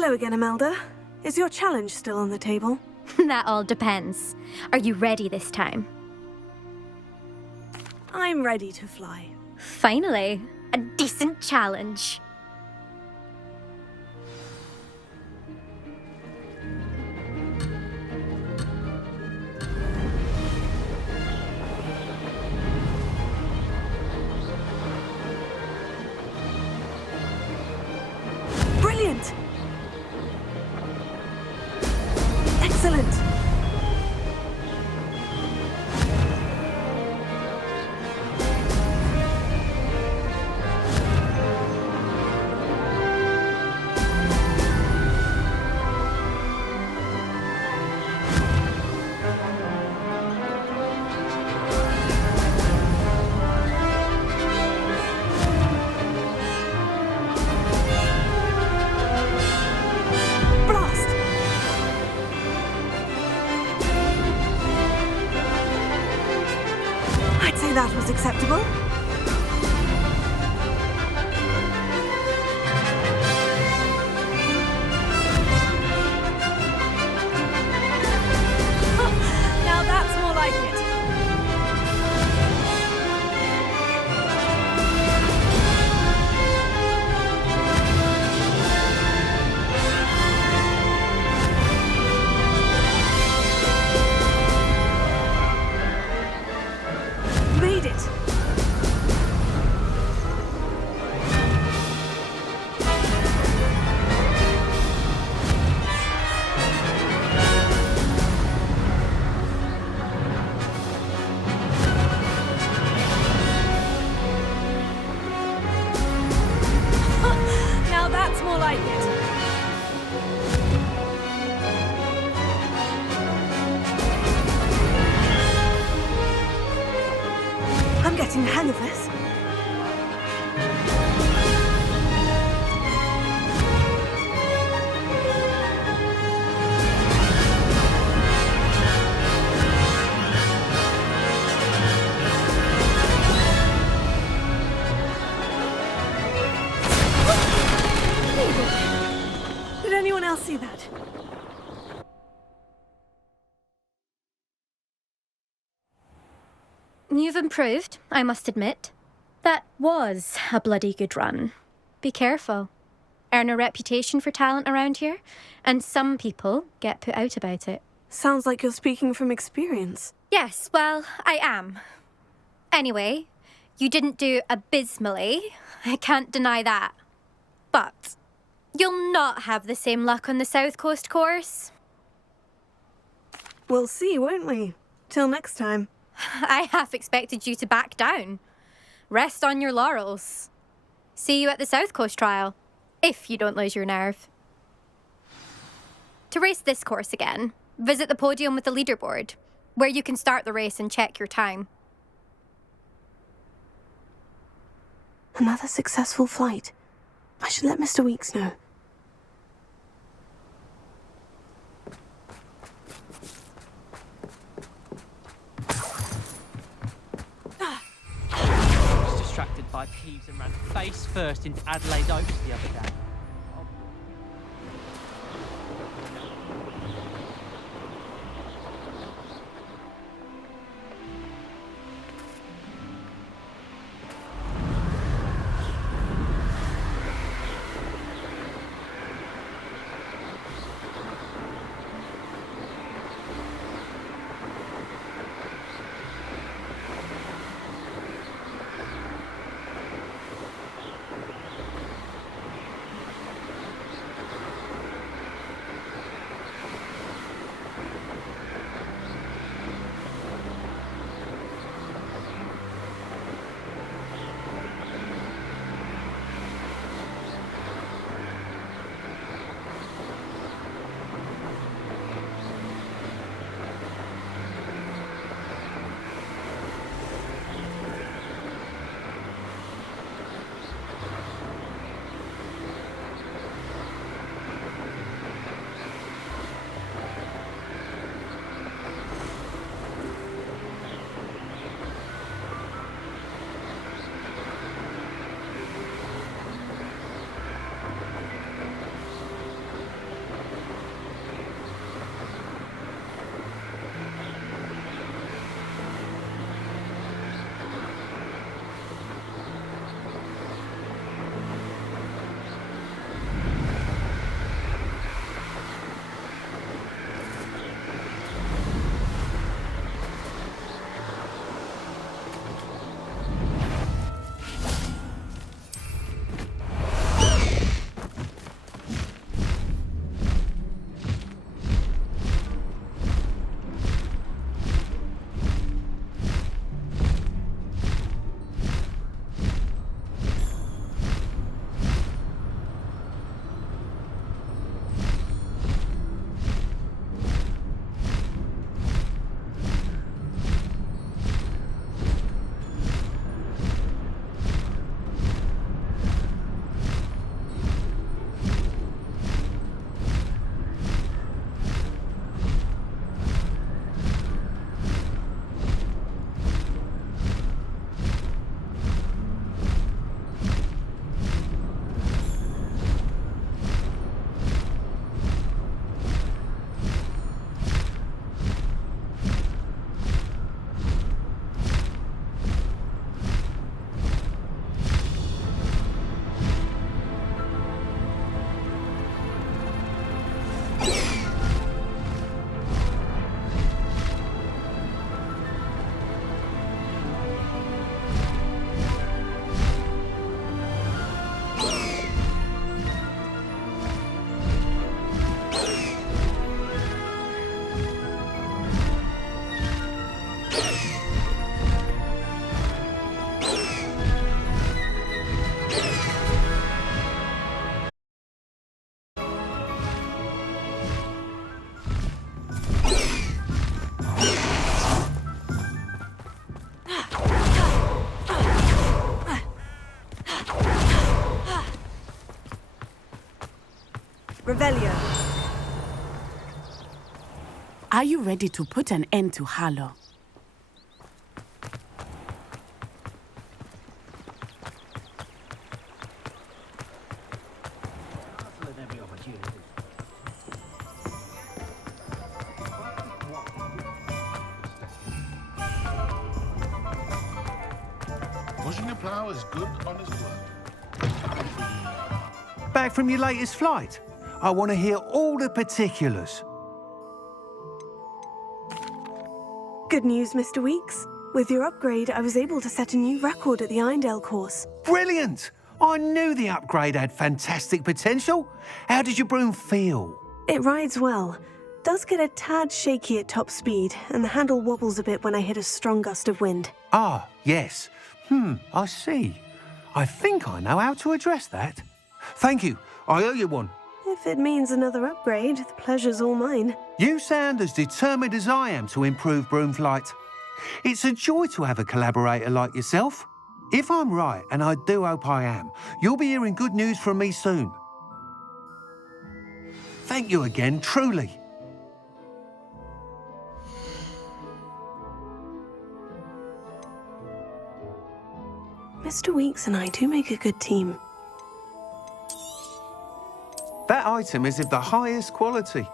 Hello again, Imelda. Is your challenge still on the table? That all depends. Are you ready this time? I'm ready to fly. Finally, a decent challenge. Brilliant! Excellent! Blast! I'd say that was acceptable. Now that's more like it. Made it! Now that's more like it. I'm getting the hang of this. Did anyone else see that? You've improved, I must admit. That was a bloody good run. Be careful. Earn a reputation for talent around here, and some people get put out about it. Sounds like you're speaking from experience. Yes, well, I am. Anyway, you didn't do abysmally. I can't deny that. But you'll not have the same luck on the South Coast course. We'll see, won't we? Till next time. I half expected you to back down. Rest on your laurels. See you at the South Coast trial, if you don't lose your nerve. To race this course again, visit the podium with the leaderboard, where you can start the race and check your time. Another successful flight. I should let Mr. Weeks know. I was distracted by Peeves and ran face first into Adelaide Oaks the other day. Revelio. Are you ready to put an end to Harlow? Wasn't your plough as good honest work? Back from your latest flight? I want to hear all the particulars. Good news, Mr. Weeks. With your upgrade, I was able to set a new record at the Irondale course. Brilliant! I knew the upgrade had fantastic potential. How did your broom feel? It rides well. Does get a tad shaky at top speed, and the handle wobbles a bit when I hit a strong gust of wind. Ah, yes. I see. I think I know how to address that. Thank you. I owe you one. If it means another upgrade, the pleasure's all mine. You sound as determined as I am to improve broom flight. It's a joy to have a collaborator like yourself. If I'm right, and I do hope I am, you'll be hearing good news from me soon. Thank you again, truly. Mr. Weeks and I do make a good team. That item is of the highest quality.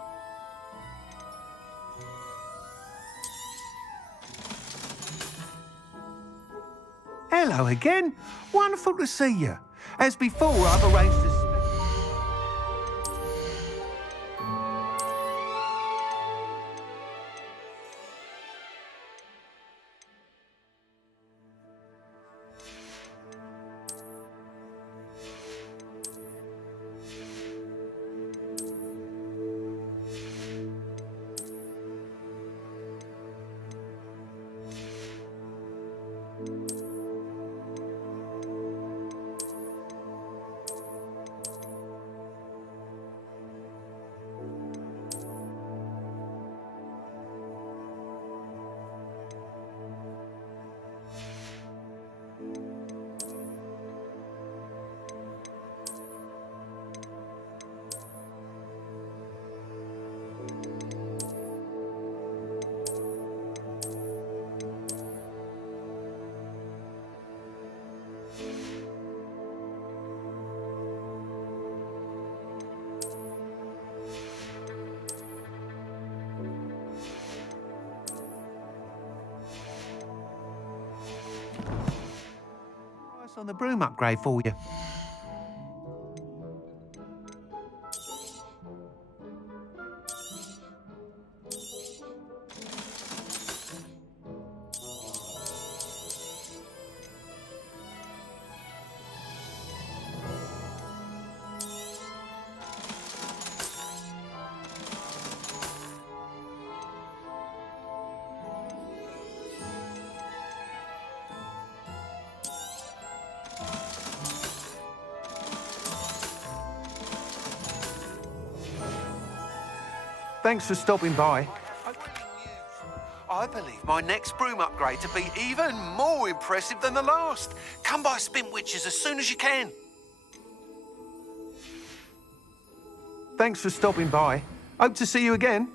Hello again. Wonderful to see you. As before, I've arranged to... on the broom upgrade for you. Thanks for stopping by. I believe my next broom upgrade to be even more impressive than the last. Come by Spin Witches as soon as you can. Thanks for stopping by. Hope to see you again.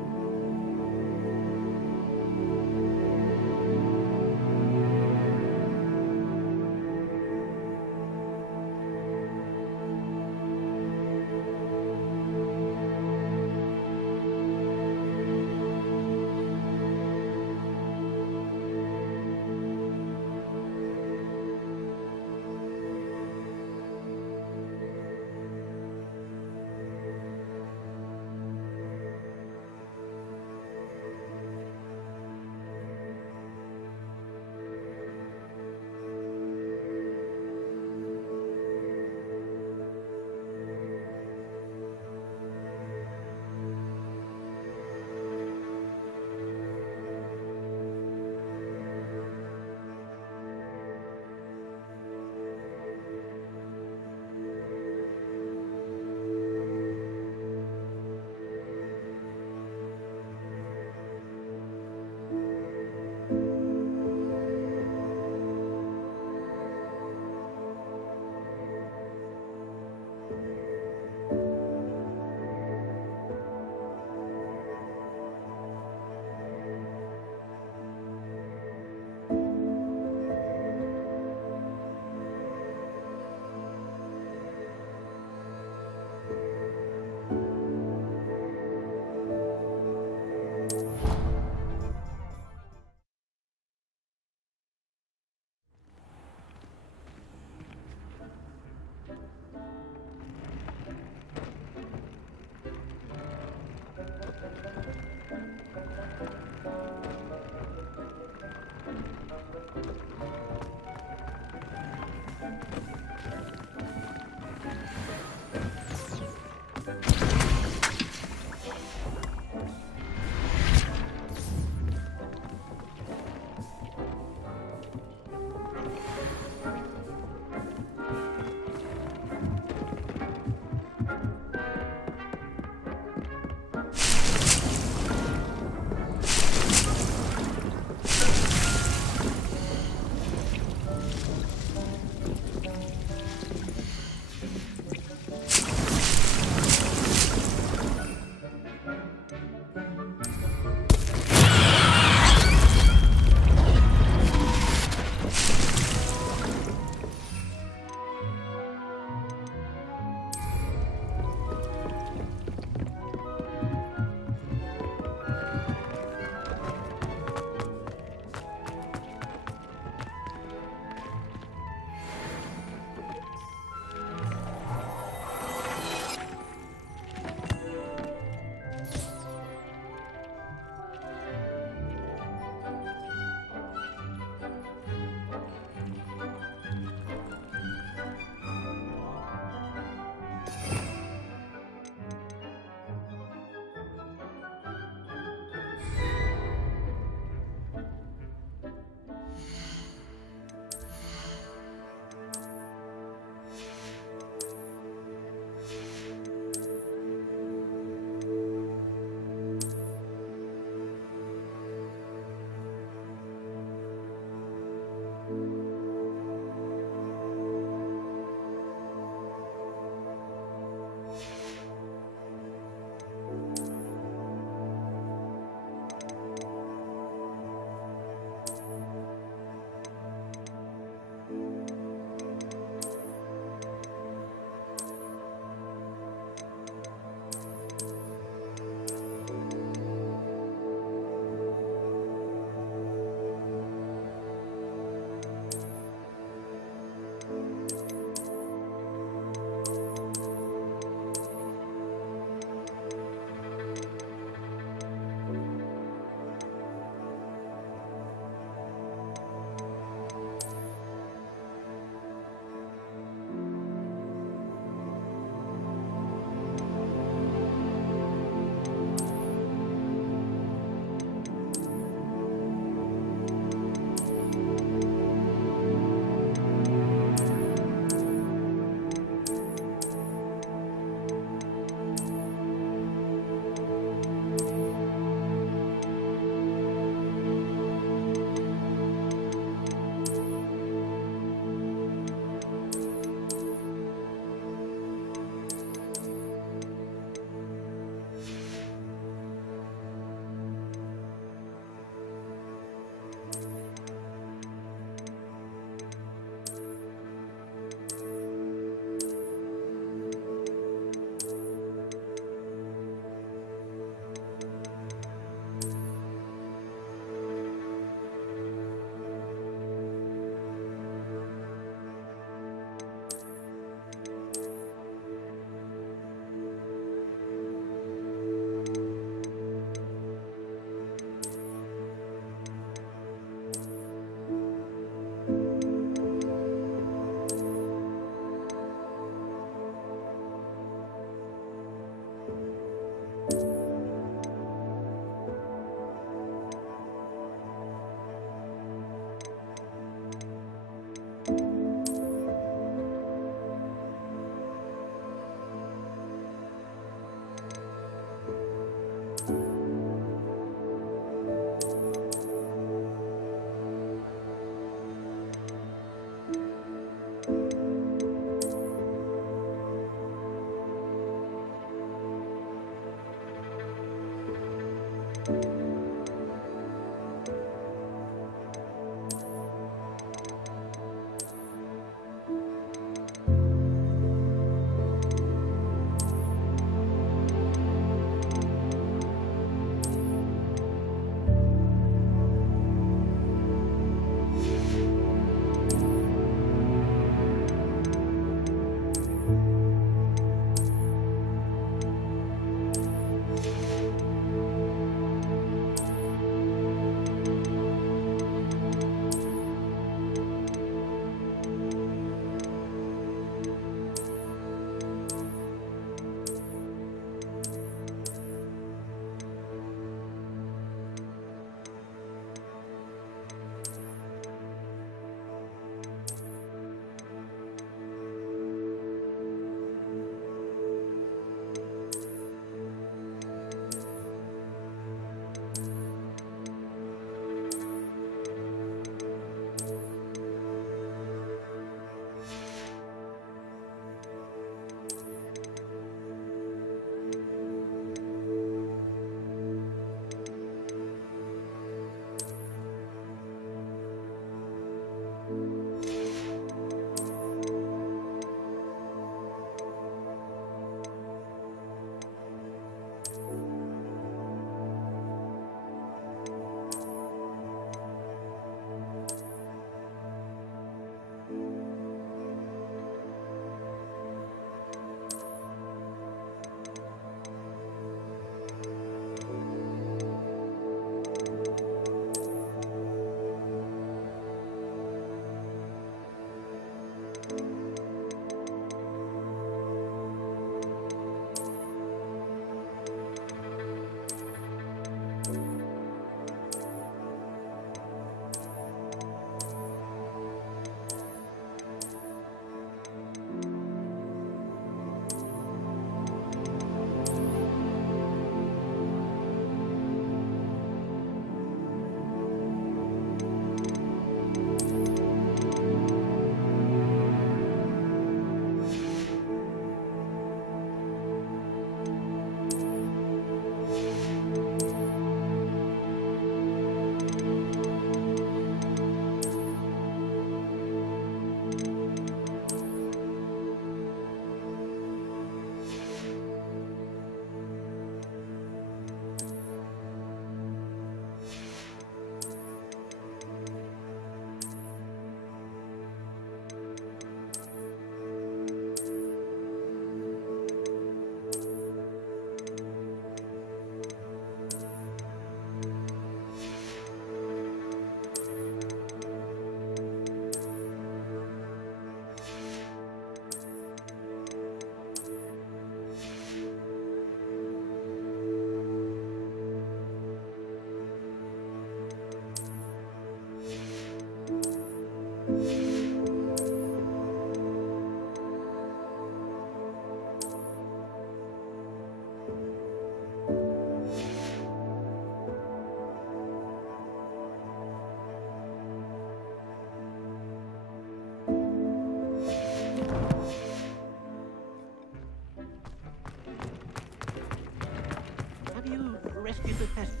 rescued the peasant.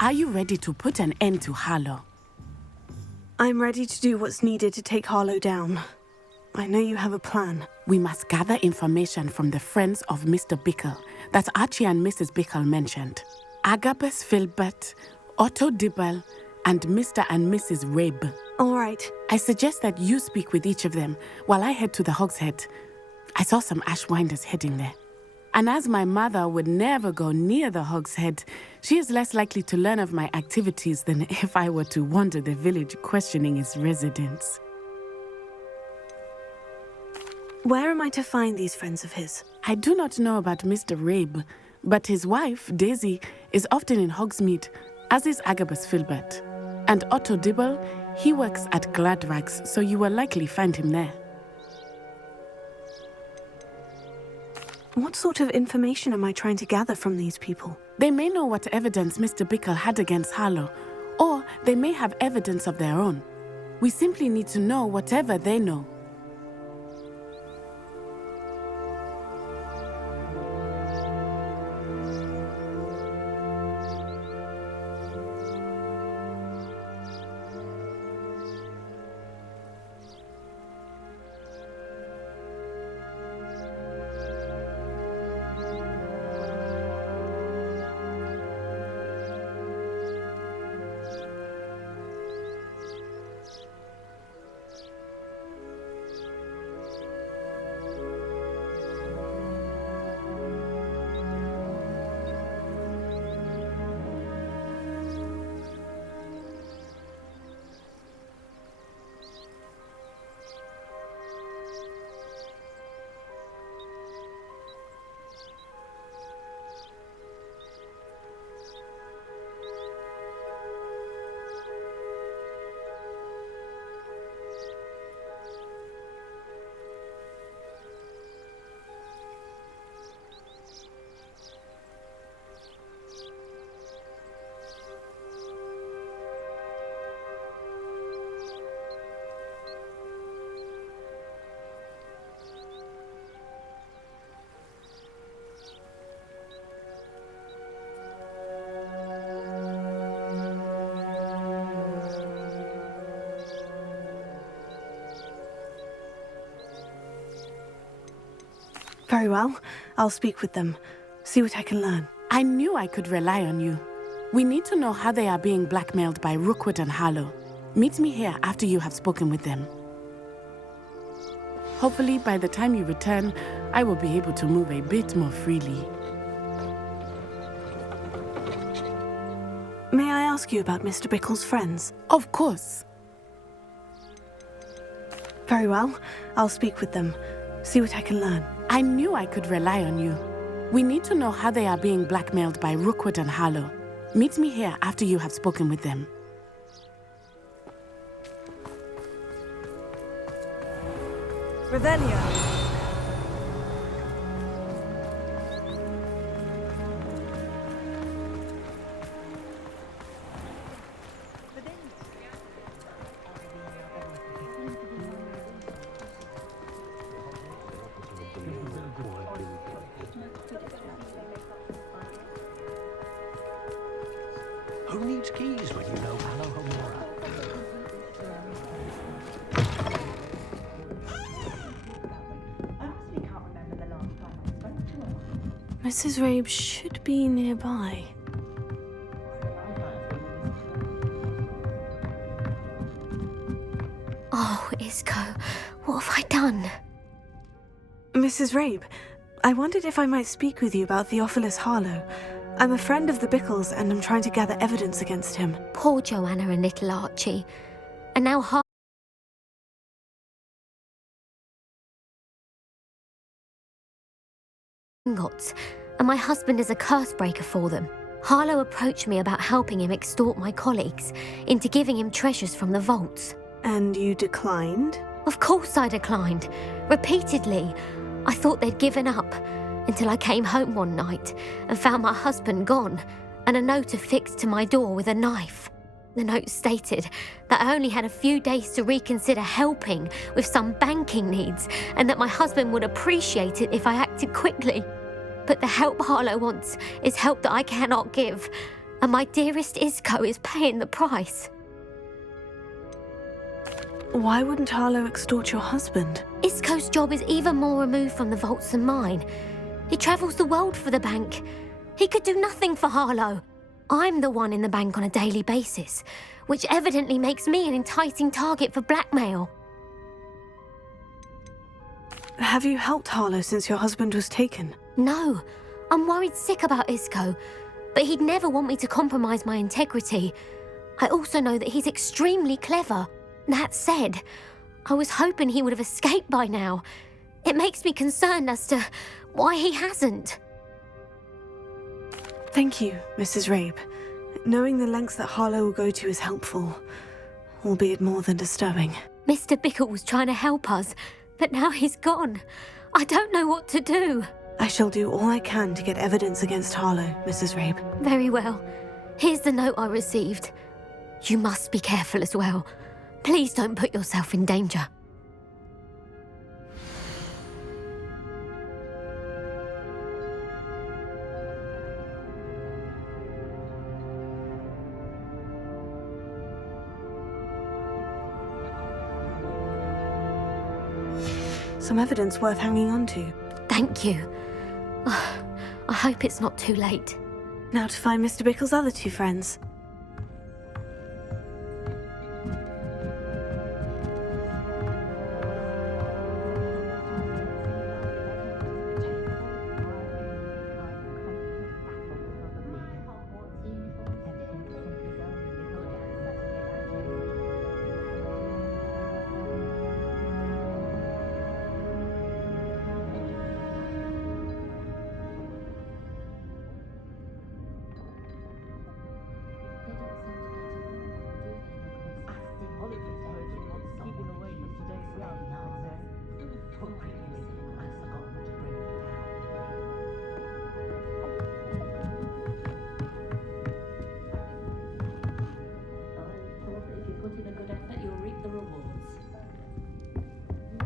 Are you ready to put an end to Harlow? I'm ready to do what's needed to take Harlow down. I know you have a plan. We must gather information from the friends of Mr. Bickle that Archie and Mrs. Bickle mentioned. Agabus Filbert, Otto Dibble, and Mr. and Mrs. Rabe. All right. I suggest that you speak with each of them while I head to the Hogshead. I saw some Ashwinders heading there. And as my mother would never go near the Hogshead, she is less likely to learn of my activities than if I were to wander the village questioning its residents. Where am I to find these friends of his? I do not know about Mr. Rabe, but his wife, Daisy, is often in Hogsmeade, as is Agabus Filbert. And Otto Dibble, he works at Gladrags, so you will likely find him there. What sort of information am I trying to gather from these people? They may know what evidence Mr. Bickle had against Harlow, or they may have evidence of their own. We simply need to know whatever they know. Very well. I'll speak with them. See what I can learn. I knew I could rely on you. We need to know how they are being blackmailed by Rookwood and Harlow. Meet me here after you have spoken with them. Hopefully, by the time you return, I will be able to move a bit more freely. May I ask you about Mr. Bickle's friends? Of course. Very well. I'll speak with them. See what I can learn. I knew I could rely on you. We need to know how they are being blackmailed by Rookwood and Harlow. Meet me here after you have spoken with them. Revelia. Who needs keys when you know Hello Homora? Mrs. Rabe should be nearby. Oh, Isco, what have I done? Mrs. Rabe, I wondered if I might speak with you about Theophilus Harlow. I'm a friend of the Bickles and I'm trying to gather evidence against him. Poor Joanna and little Archie. And now ingots, and my husband is a curse breaker for them. Harlow approached me about helping him extort my colleagues into giving him treasures from the vaults. And you declined? Of course I declined. Repeatedly. I thought they'd given up, until I came home one night and found my husband gone, and a note affixed to my door with a knife. The note stated that I only had a few days to reconsider helping with some banking needs, and that my husband would appreciate it if I acted quickly. But the help Harlow wants is help that I cannot give, And my dearest Isco is paying the price. Why wouldn't Harlow extort your husband? Isco's job is even more removed from the vaults than mine. He travels the world for the bank. He could do nothing for Harlow. I'm the one in the bank on a daily basis, which evidently makes me an enticing target for blackmail. Have you helped Harlow since your husband was taken? No, I'm worried sick about Isco, but he'd never want me to compromise my integrity. I also know that he's extremely clever. That said, I was hoping he would have escaped by now. It makes me concerned as to why he hasn't. Thank you, Mrs. Rabe. Knowing the lengths that Harlow will go to is helpful, albeit more than disturbing. Mr. Bickle was trying to help us, but now he's gone. I don't know what to do. I shall do all I can to get evidence against Harlow, Mrs. Rabe. Very well. Here's the note I received. You must be careful as well. Please don't put yourself in danger. Some evidence worth hanging on to. Thank you. I hope it's not too late. Now to find Mr. Bickle's other two friends.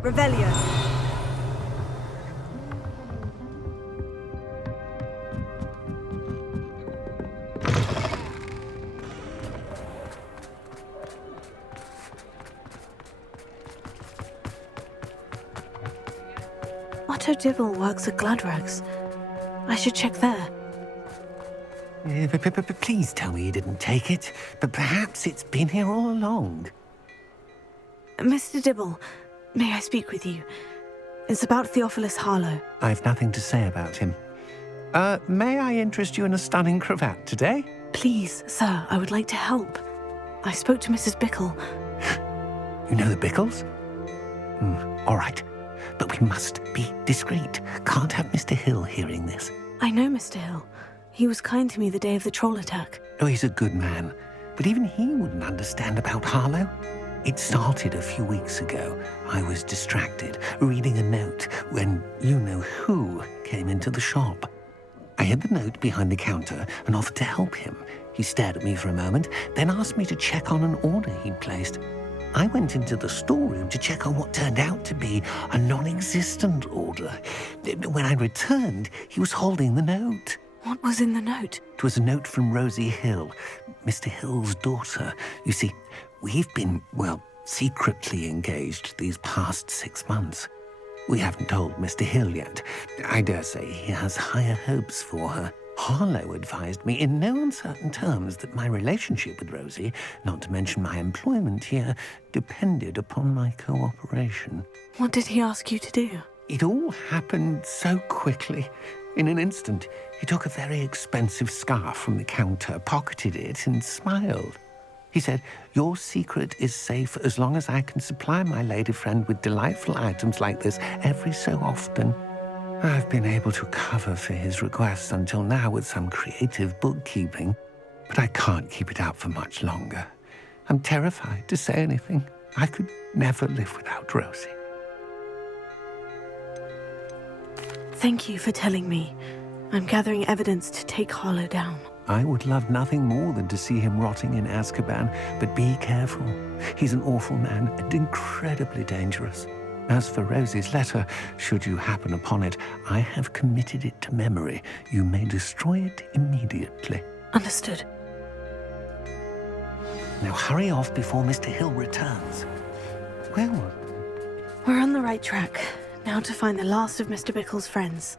Revelio. Otto Dibble works at Gladrags. I should check there. Please tell me you didn't take it, but perhaps it's been here all along. Mr. Dibble, may I speak with you? It's about Theophilus Harlow. I've nothing to say about him. May I interest you in a stunning cravat today? Please, sir, I would like to help. I spoke to Mrs. Bickle. You know the Bickles? All right, but we must be discreet. Can't have Mr. Hill hearing this. I know Mr. Hill. He was kind to me the day of the troll attack. Oh, he's a good man, but even he wouldn't understand about Harlow. It started a few weeks ago. I was distracted, reading a note, when you-know-who came into the shop. I hid the note behind the counter and offered to help him. He stared at me for a moment, then asked me to check on an order he'd placed. I went into the storeroom to check on what turned out to be a non-existent order. When I returned, he was holding the note. What was in the note? It was a note from Rosie Hill, Mr. Hill's daughter. You see, we've been, secretly engaged these past 6 months. We haven't told Mr. Hill yet. I dare say he has higher hopes for her. Harlow advised me in no uncertain terms that my relationship with Rosie, not to mention my employment here, depended upon my cooperation. What did he ask you to do? It all happened so quickly. In an instant, he took a very expensive scarf from the counter, pocketed it, and smiled. He said, "Your secret is safe as long as I can supply my lady friend with delightful items like this every so often." I've been able to cover for his requests until now with some creative bookkeeping, but I can't keep it up for much longer. I'm terrified to say anything. I could never live without Rosie. Thank you for telling me. I'm gathering evidence to take Harlow down. I would love nothing more than to see him rotting in Azkaban, but be careful. He's an awful man and incredibly dangerous. As for Rosie's letter, should you happen upon it, I have committed it to memory. You may destroy it immediately. Understood. Now hurry off before Mr. Hill returns. Well, We're on the right track. Now to find the last of Mr. Bickle's friends.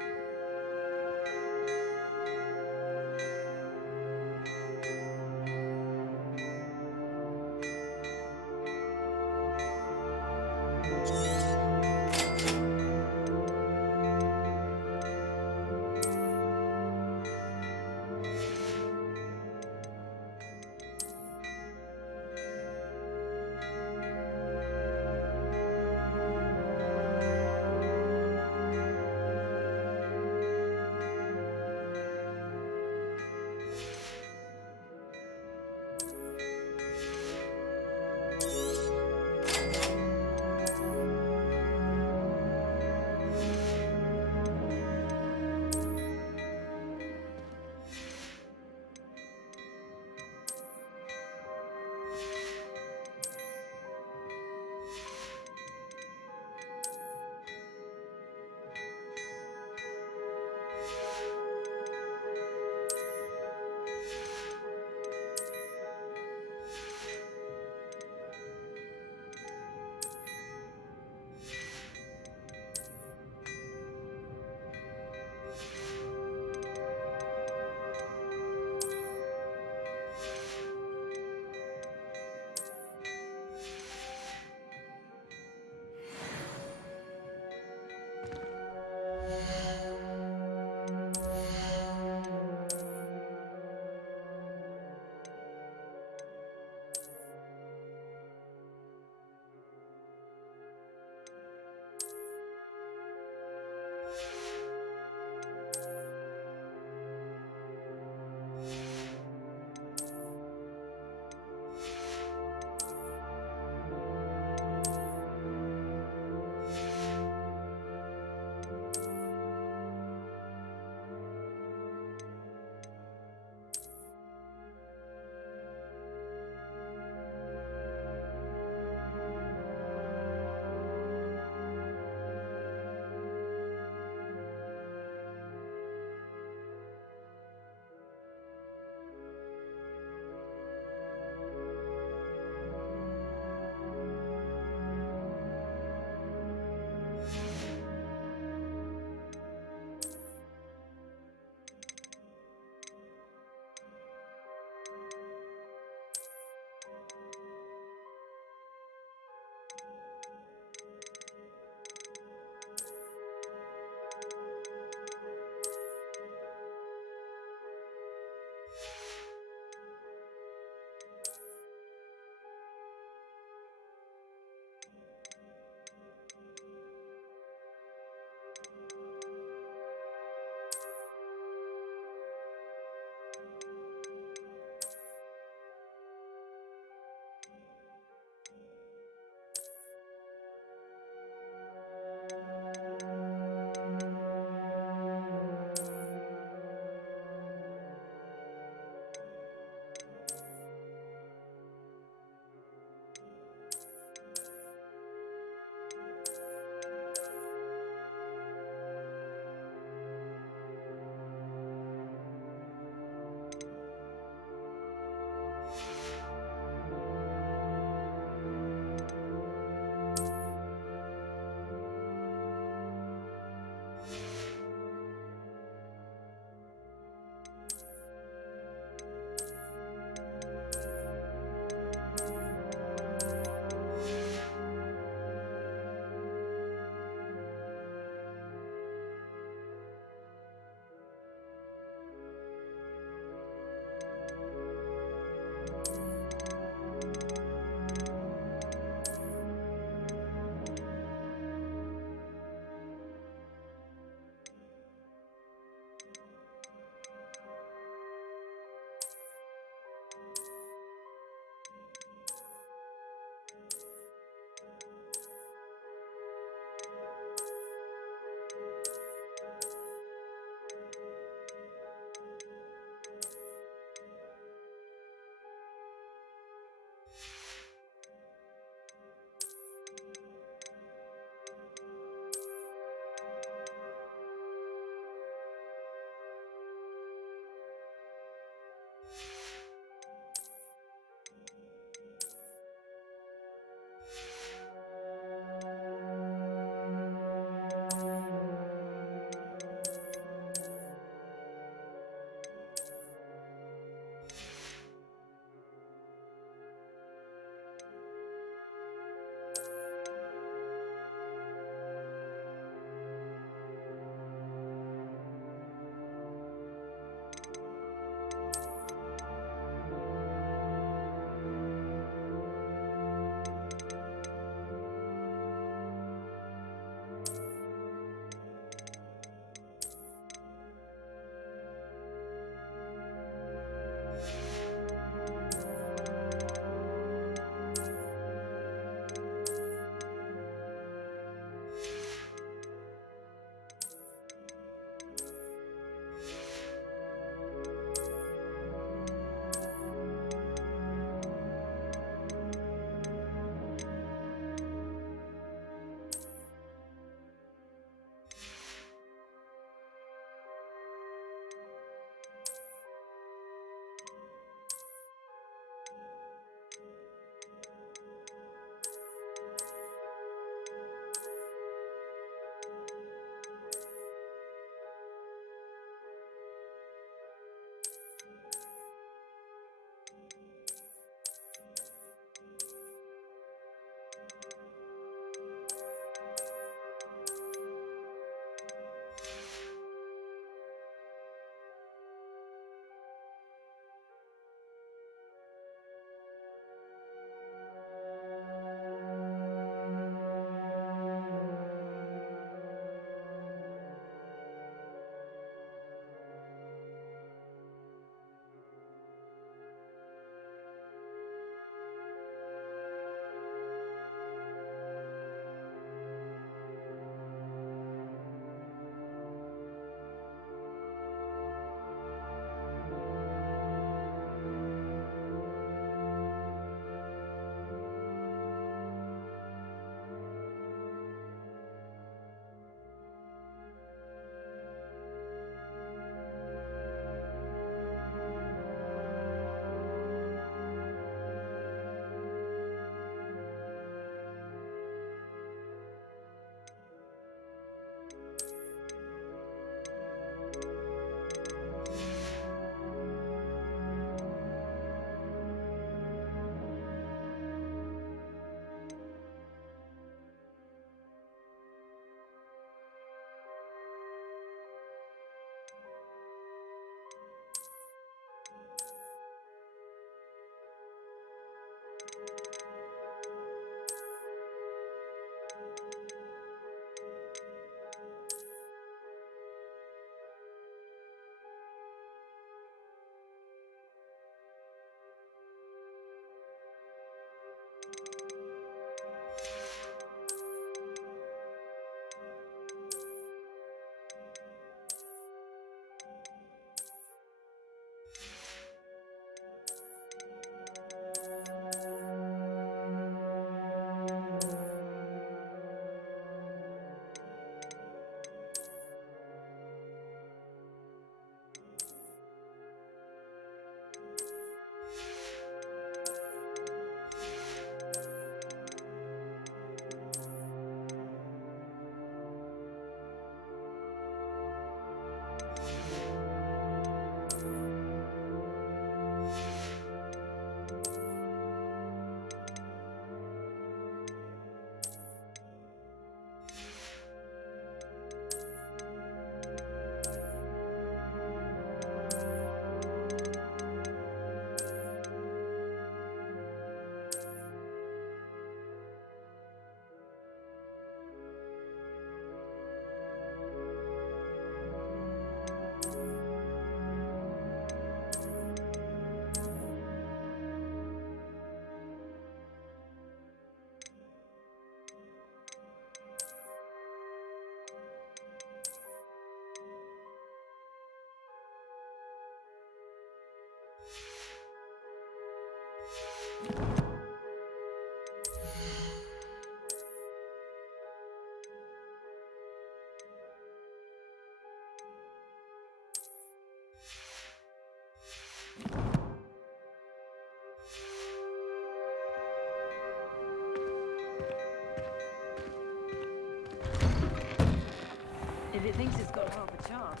it thinks it's got half a chance.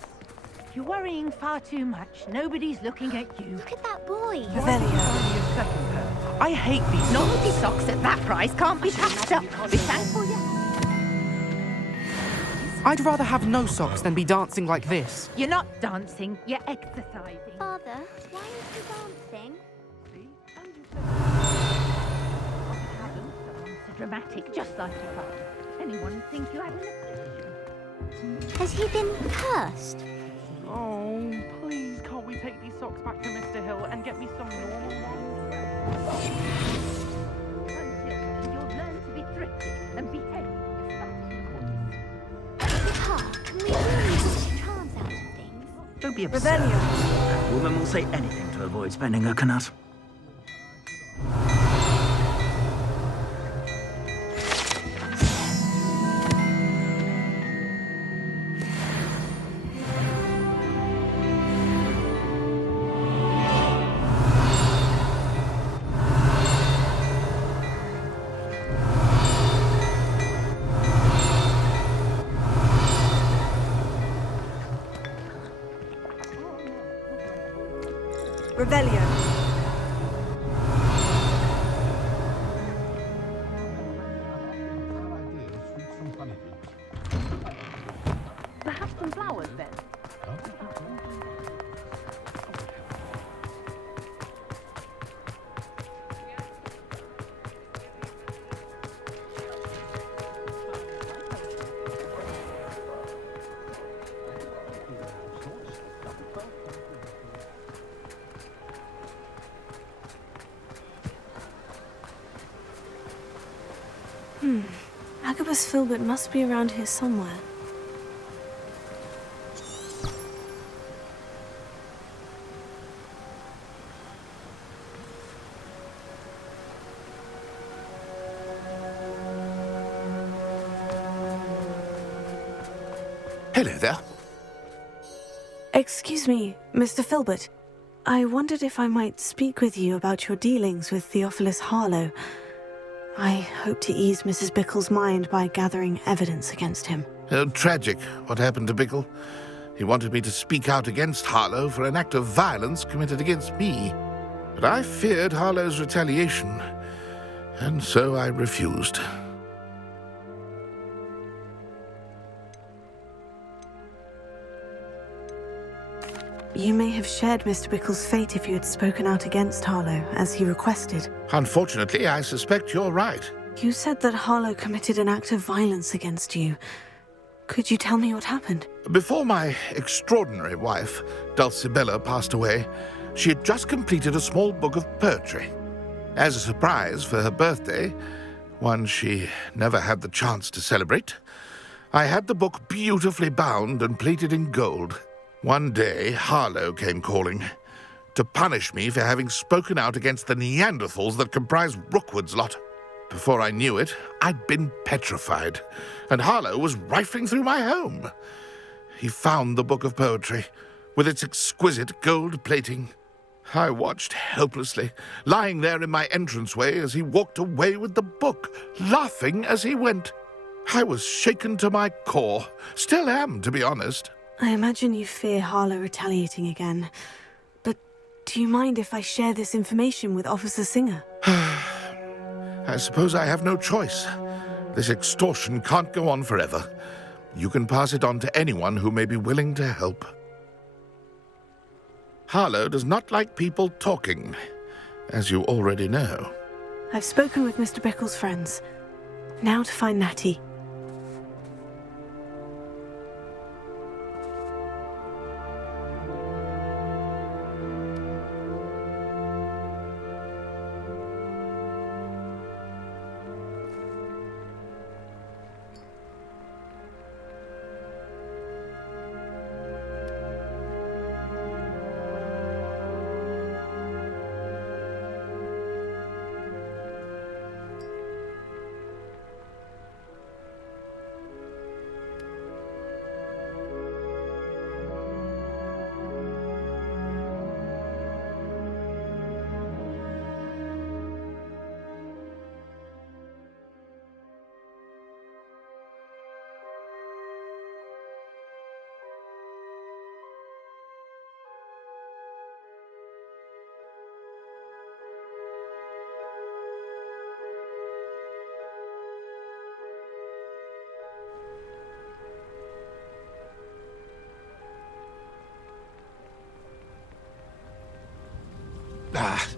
You're worrying far too much. Nobody's looking at you. Look at that boy. I hate these novelty socks at that price. Can't be passed up. Be thankful you... I'd rather have no socks than be dancing like this. You're not dancing, you're exercising. Father, why is he dancing? So dramatic, just like your father. Anyone would think you had an affliction. Has he been cursed? Oh, please, can't we take these socks back to Mr. Hill and get me some normal ones? Until you'll learn to be thrifty and behave. Papa, can we really push charms out of things? Don't be upset. That woman will say anything to avoid spending her knut. Revelio. Perhaps some flowers then. Agabus Filbert must be around here somewhere. Hello there. Excuse me, Mr. Filbert. I wondered if I might speak with you about your dealings with Theophilus Harlow. I hope to ease Mrs. Bickle's mind by gathering evidence against him. Tragic, what happened to Bickle. He wanted me to speak out against Harlow for an act of violence committed against me. But I feared Harlow's retaliation, and so I refused. You may have shared Mr. Bickle's fate if you had spoken out against Harlow, as he requested. Unfortunately, I suspect you're right. You said that Harlow committed an act of violence against you. Could you tell me what happened? Before my extraordinary wife, Dulcibella, passed away, she had just completed a small book of poetry. As a surprise for her birthday, one she never had the chance to celebrate, I had the book beautifully bound and plated in gold. One day, Harlow came calling to punish me for having spoken out against the Neanderthals that comprise Rookwood's lot. Before I knew it, I'd been petrified, and Harlow was rifling through my home. He found the book of poetry, with its exquisite gold plating. I watched helplessly, lying there in my entranceway as he walked away with the book, laughing as he went. I was shaken to my core, still am, to be honest. I imagine you fear Harlow retaliating again. But do you mind if I share this information with Officer Singer? I suppose I have no choice. This extortion can't go on forever. You can pass it on to anyone who may be willing to help. Harlow does not like people talking, as you already know. I've spoken with Mr. Bickle's friends. Now to find Natty. Ah.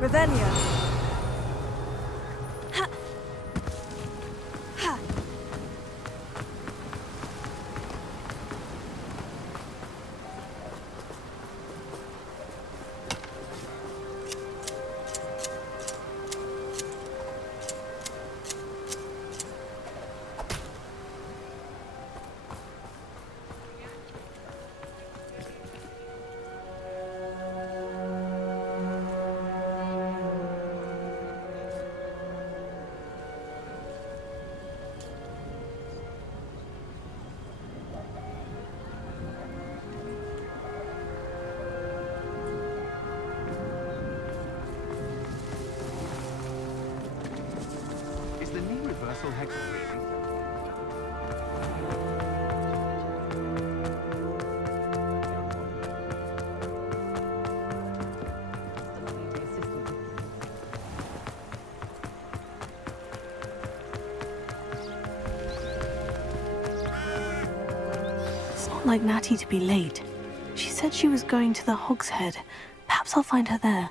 Revelio. Is the knee reversal hex really? It's not like Natty to be late. She said she was going to the Hog's Head. Perhaps I'll find her there.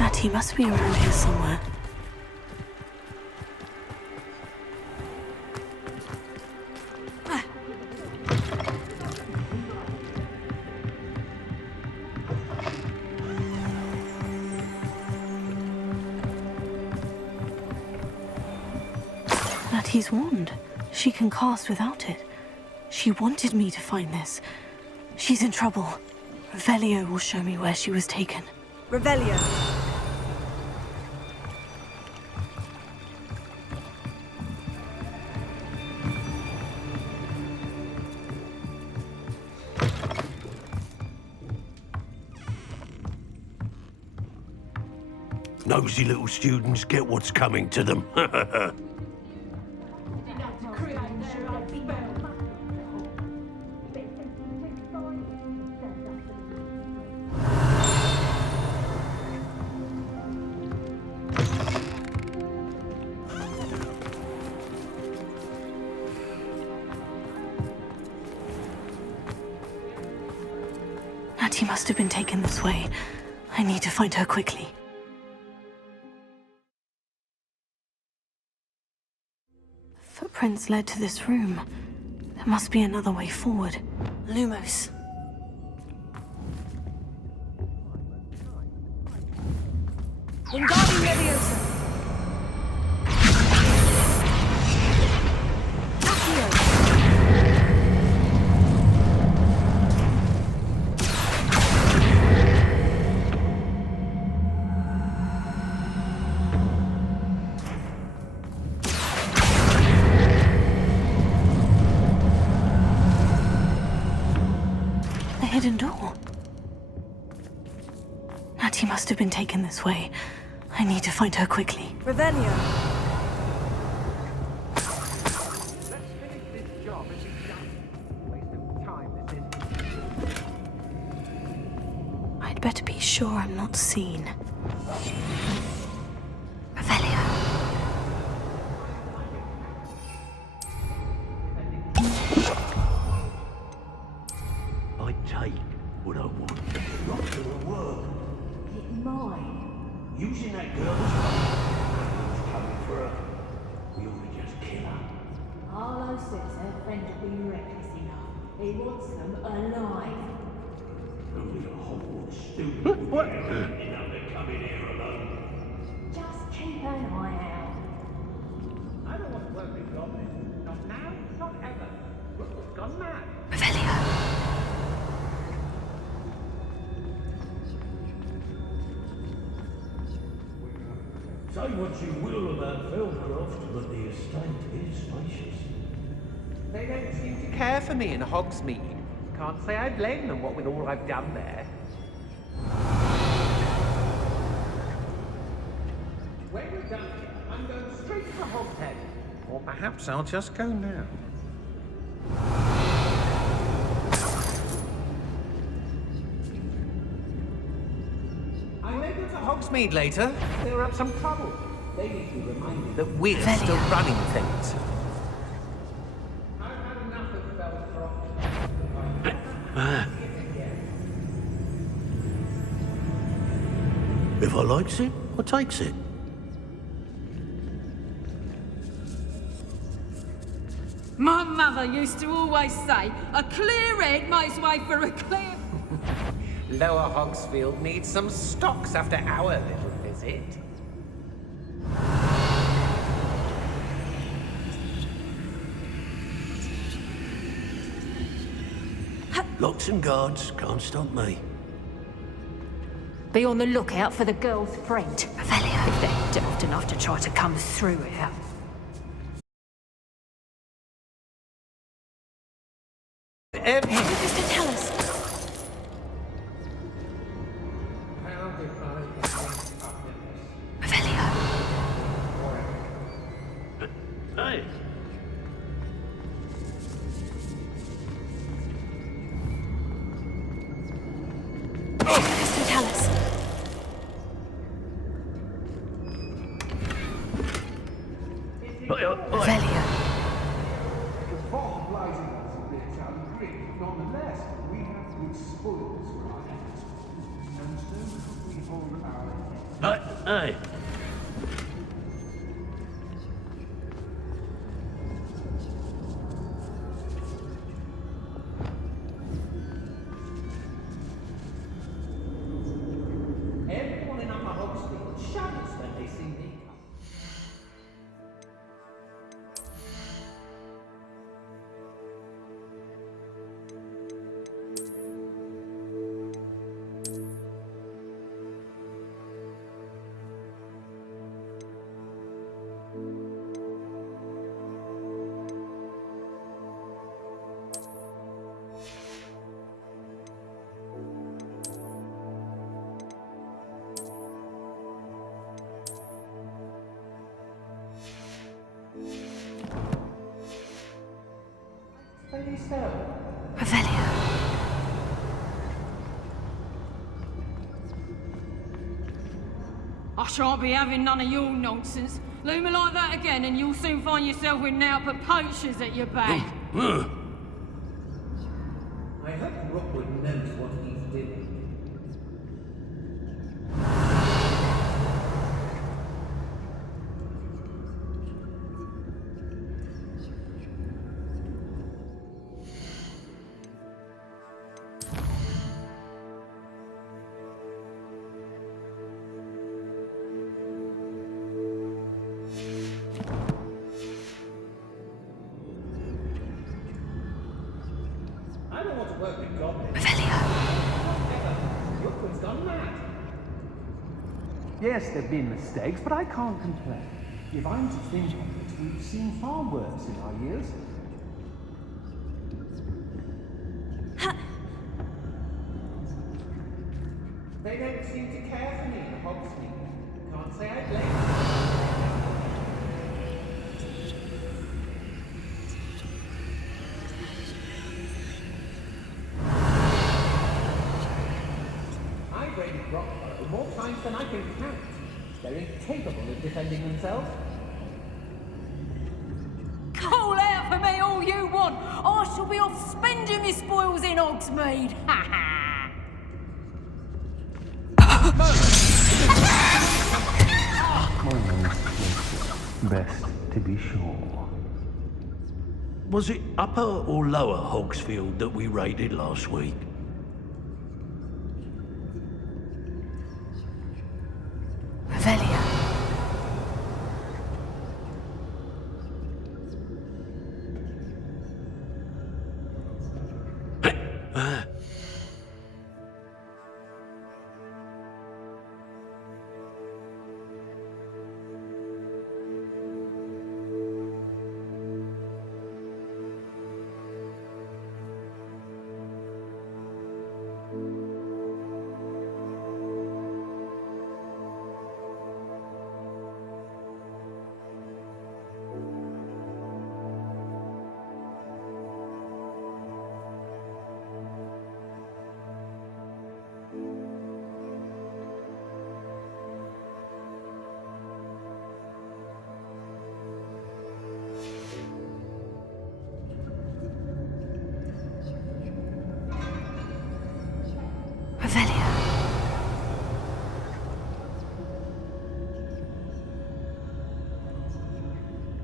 Natty must be around here somewhere. Natty's wand. She can cast without it. She wanted me to find this. She's in trouble. Revelio will show me where she was taken. Revelio. Nosy little students get what's coming to them. Natty must have been taken this way. I need to find her quickly. Footprints led to this room. There must be another way forward. Lumos. Wingardium Leviosa. Hidden door. Natty must have been taken this way. I need to find her quickly. Revelio. Let's finish this job and be done. Waste of time, this is. I'd better be sure I'm not seen. Revelio. I take what I want. Not to the work. It mine. Using that girl as well. Coming for her. We ought to just kill her. Harlow says her friend have been reckless enough. He wants them alive. Only a Hogwarts student would dare enough to come in here alone. Just keep an eye out. I don't want to work with goblins. Not now, not ever. Rook's gone mad. Revelio. Say what you will about Felcroft, but the estate is spacious. They don't seem to care for me in Hogsmeade. Can't say I blame them, what with all I've done there. When we're done here, I'm going straight to Hogshead. Or perhaps I'll just go now. Hogsmeade later. They're up some trouble. They need to be reminded that we're still running things. I've had enough of If I likes it, I takes it. My mother used to always say, a clear head makes way for a clear... Lower Hogsfield needs some stocks after our little visit. Locks and guards can't stop me. Be on the lookout for the girl's friend. Revelio. If they're daft enough to try to come through here. Mr. Tellus. Revelio. Hey. Mr. Tellus. Revelio. Nonetheless, we have good spoils for our efforts. And so we hold our Hey. Everyone in Upper Hogsfield shudders when they see me come. Revelio. I shan't be having none of your nonsense. Leave me like that again and you'll soon find yourself with Naupert poachers at your back. I hope Rookwood knows what he's doing. I don't want to work with goblins. Revelio. Rookwood's gone mad. Yes, there have been mistakes, but I can't complain. If I'm to think of it, we've seen far worse in our years. They don't seem to care for me in the Hogsmeade. Can't say I blame them. I've raided Rockborough more times than I can count. They're incapable of defending themselves. Call out for me all you want. I shall be off spending my spoils in Hogsmeade. Ha ha! Best to be sure. Was it Upper or Lower Hogsfield that we raided last week? Revelio. Revelio.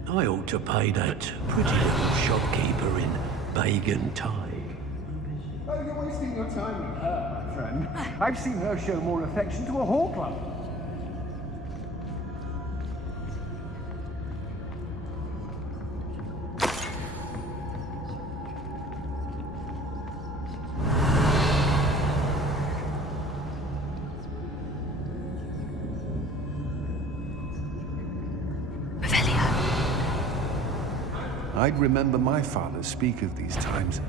I ought to pay that pretty little shopkeeper in Bagan tie. Oh, you're wasting your time with her, my friend. I've seen her show more affection to a whore club. I'd remember my father speak of these times.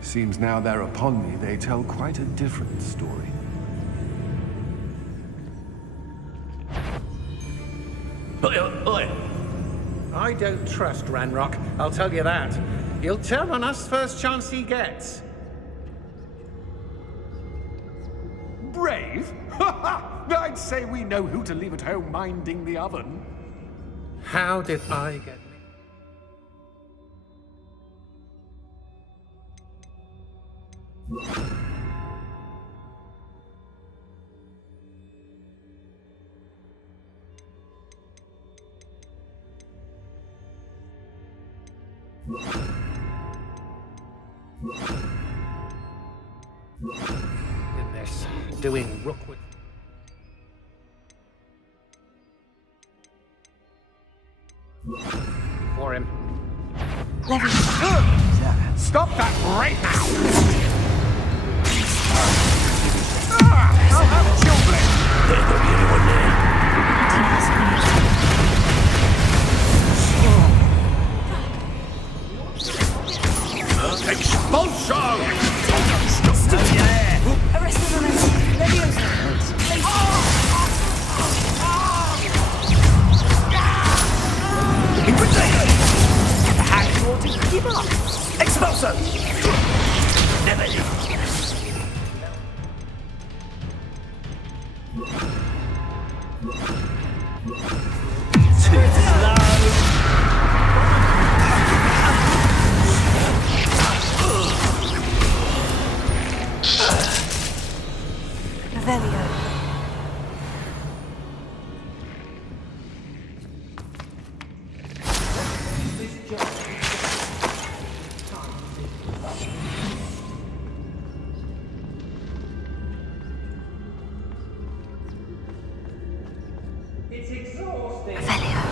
Seems now they're upon me, they tell quite a different story. Oi! I don't trust Ranrock, I'll tell you that. He'll turn on us first chance he gets. Brave? I'd say we know who to leave at home minding the oven. How did I get... in this, doing Rookwood. For him. Stop that right now! I'll have children! There's not be anyone there. Expulsion! Arrest the woman. Perhaps you ought to give up. Expulso! Never leave. Too slow. Revelio. It's exhausting. Revelio.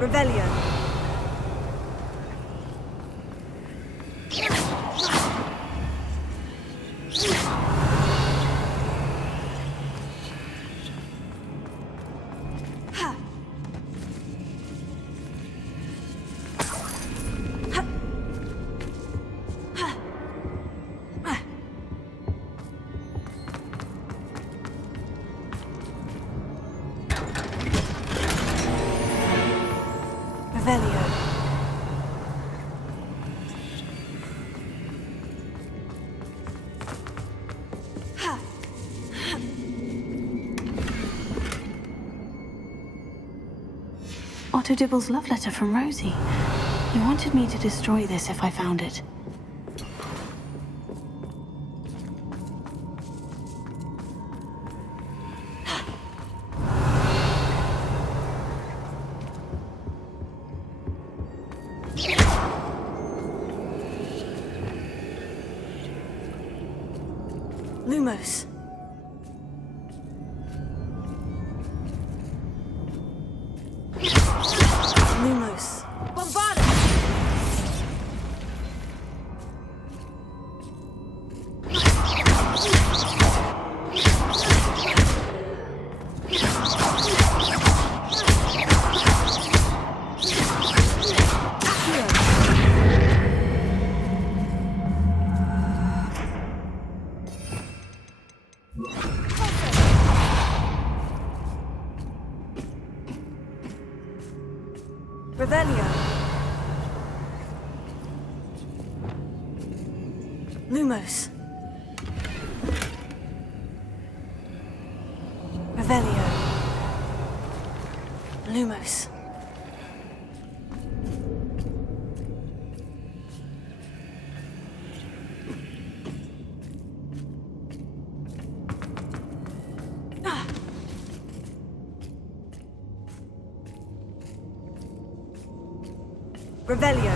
Revelio. Revelio. Otto Dibble's love letter from Rosie. He wanted me to destroy this if I found it. Lumos. Lumos. Bombardus! Revelio. Lumos. Revelio. Lumos. Revelio.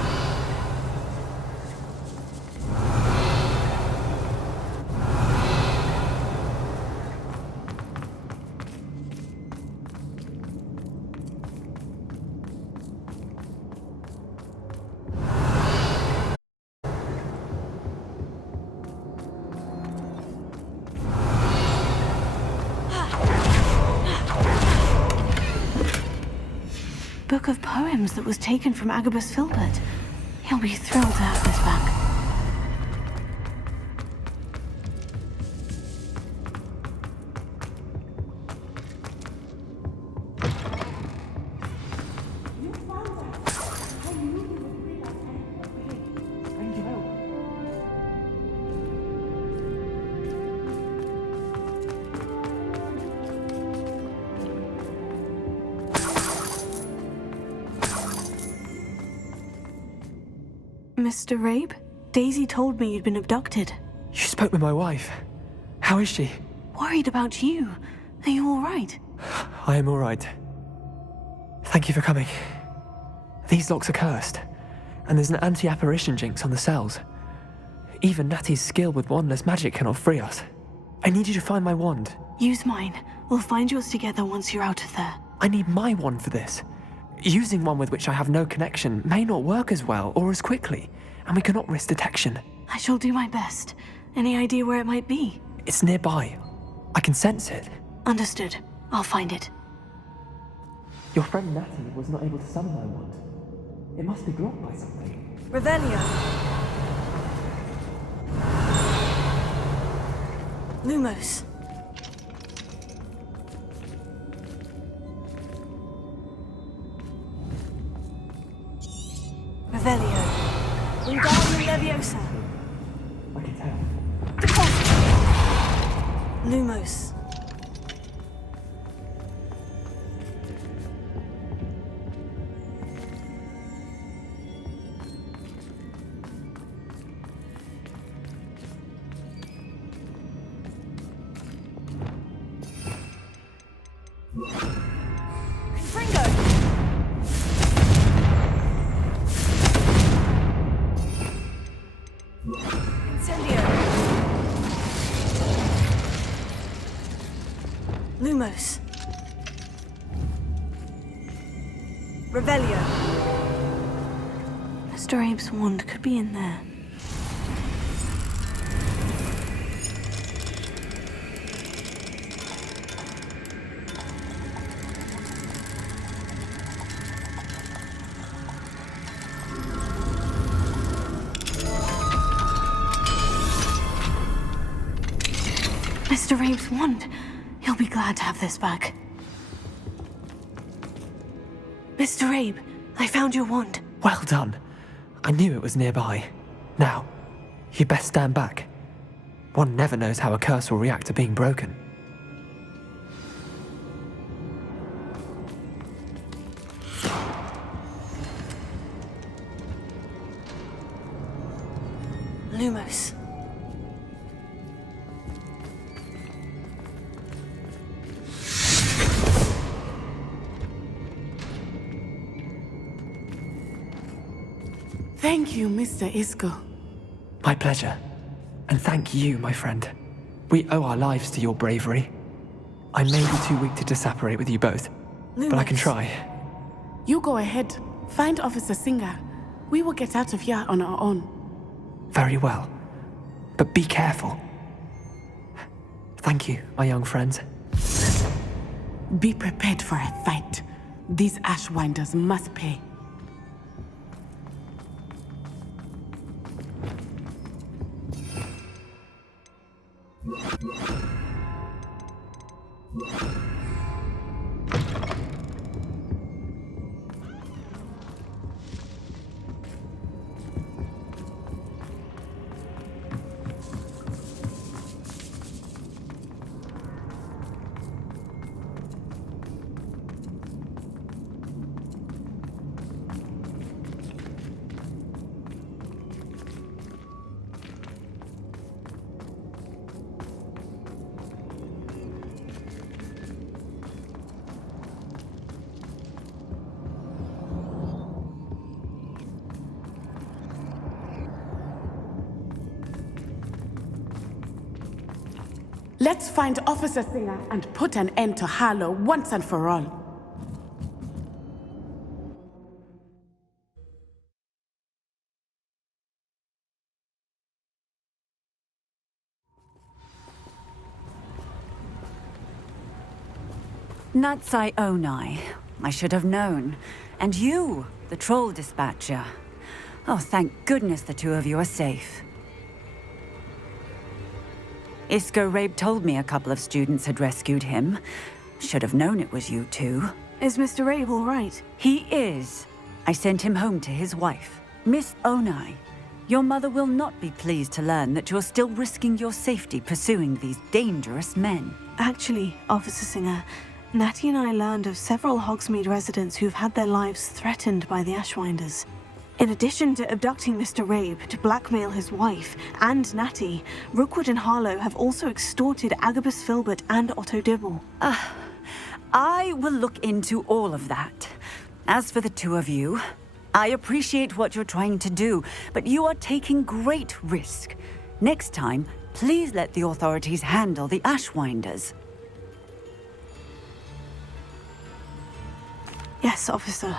Book of poems that was taken from Agabus Filbert. He'll be thrilled to have this back. Mr. Rabe? Daisy told me you'd been abducted. You spoke with my wife. How is she? Worried about you. Are you all right? I am all right. Thank you for coming. These locks are cursed, and there's an anti-apparition jinx on the cells. Even Natty's skill with wandless magic cannot free us. I need you to find my wand. Use mine. We'll find yours together once you're out of there. I need my wand for this. Using one with which I have no connection may not work as well or as quickly, and we cannot risk detection. I shall do my best. Any idea where it might be? It's nearby. I can sense it. Understood. I'll find it. Your friend Natty was not able to summon my wand. It must be blocked by something. Revelio. Lumos. Revelio. Wingardium Leviosa. I can tell. Lumos. Lumos. Revelio. Mr. Abe's wand could be in there. Mr. Abe's wand. He'll be glad to have this back. Mr. Abe, I found your wand. Well done. I knew it was nearby. Now, you best stand back. One never knows how a curse will react to being broken. Lumos. Thank you, Mr. Isco. My pleasure. And thank you, my friend. We owe our lives to your bravery. I may be too weak to disapparate with you both, but I can try. You go ahead. Find Officer Singer. We will get out of here on our own. Very well. But be careful. Thank you, my young friends. Be prepared for a fight. These Ashwinders must pay. Let's find Officer Singer and put an end to Harlow once and for all. Natsai Onai. I should have known. And you, the troll dispatcher. Oh, thank goodness the two of you are safe. Isco Rabe told me a couple of students had rescued him. Should have known it was you two. Is Mr. Rabe all right? He is. I sent him home to his wife. Miss Onai, your mother will not be pleased to learn that you're still risking your safety pursuing these dangerous men. Actually, Officer Singer, Natty and I learned of several Hogsmeade residents who've had their lives threatened by the Ashwinders. In addition to abducting Mr. Rabe to blackmail his wife and Natty, Rookwood and Harlow have also extorted Agabus Filbert and Otto Dibble. I will look into all of that. As for the two of you, I appreciate what you're trying to do, but you are taking great risk. Next time, please let the authorities handle the Ashwinders. Yes, officer.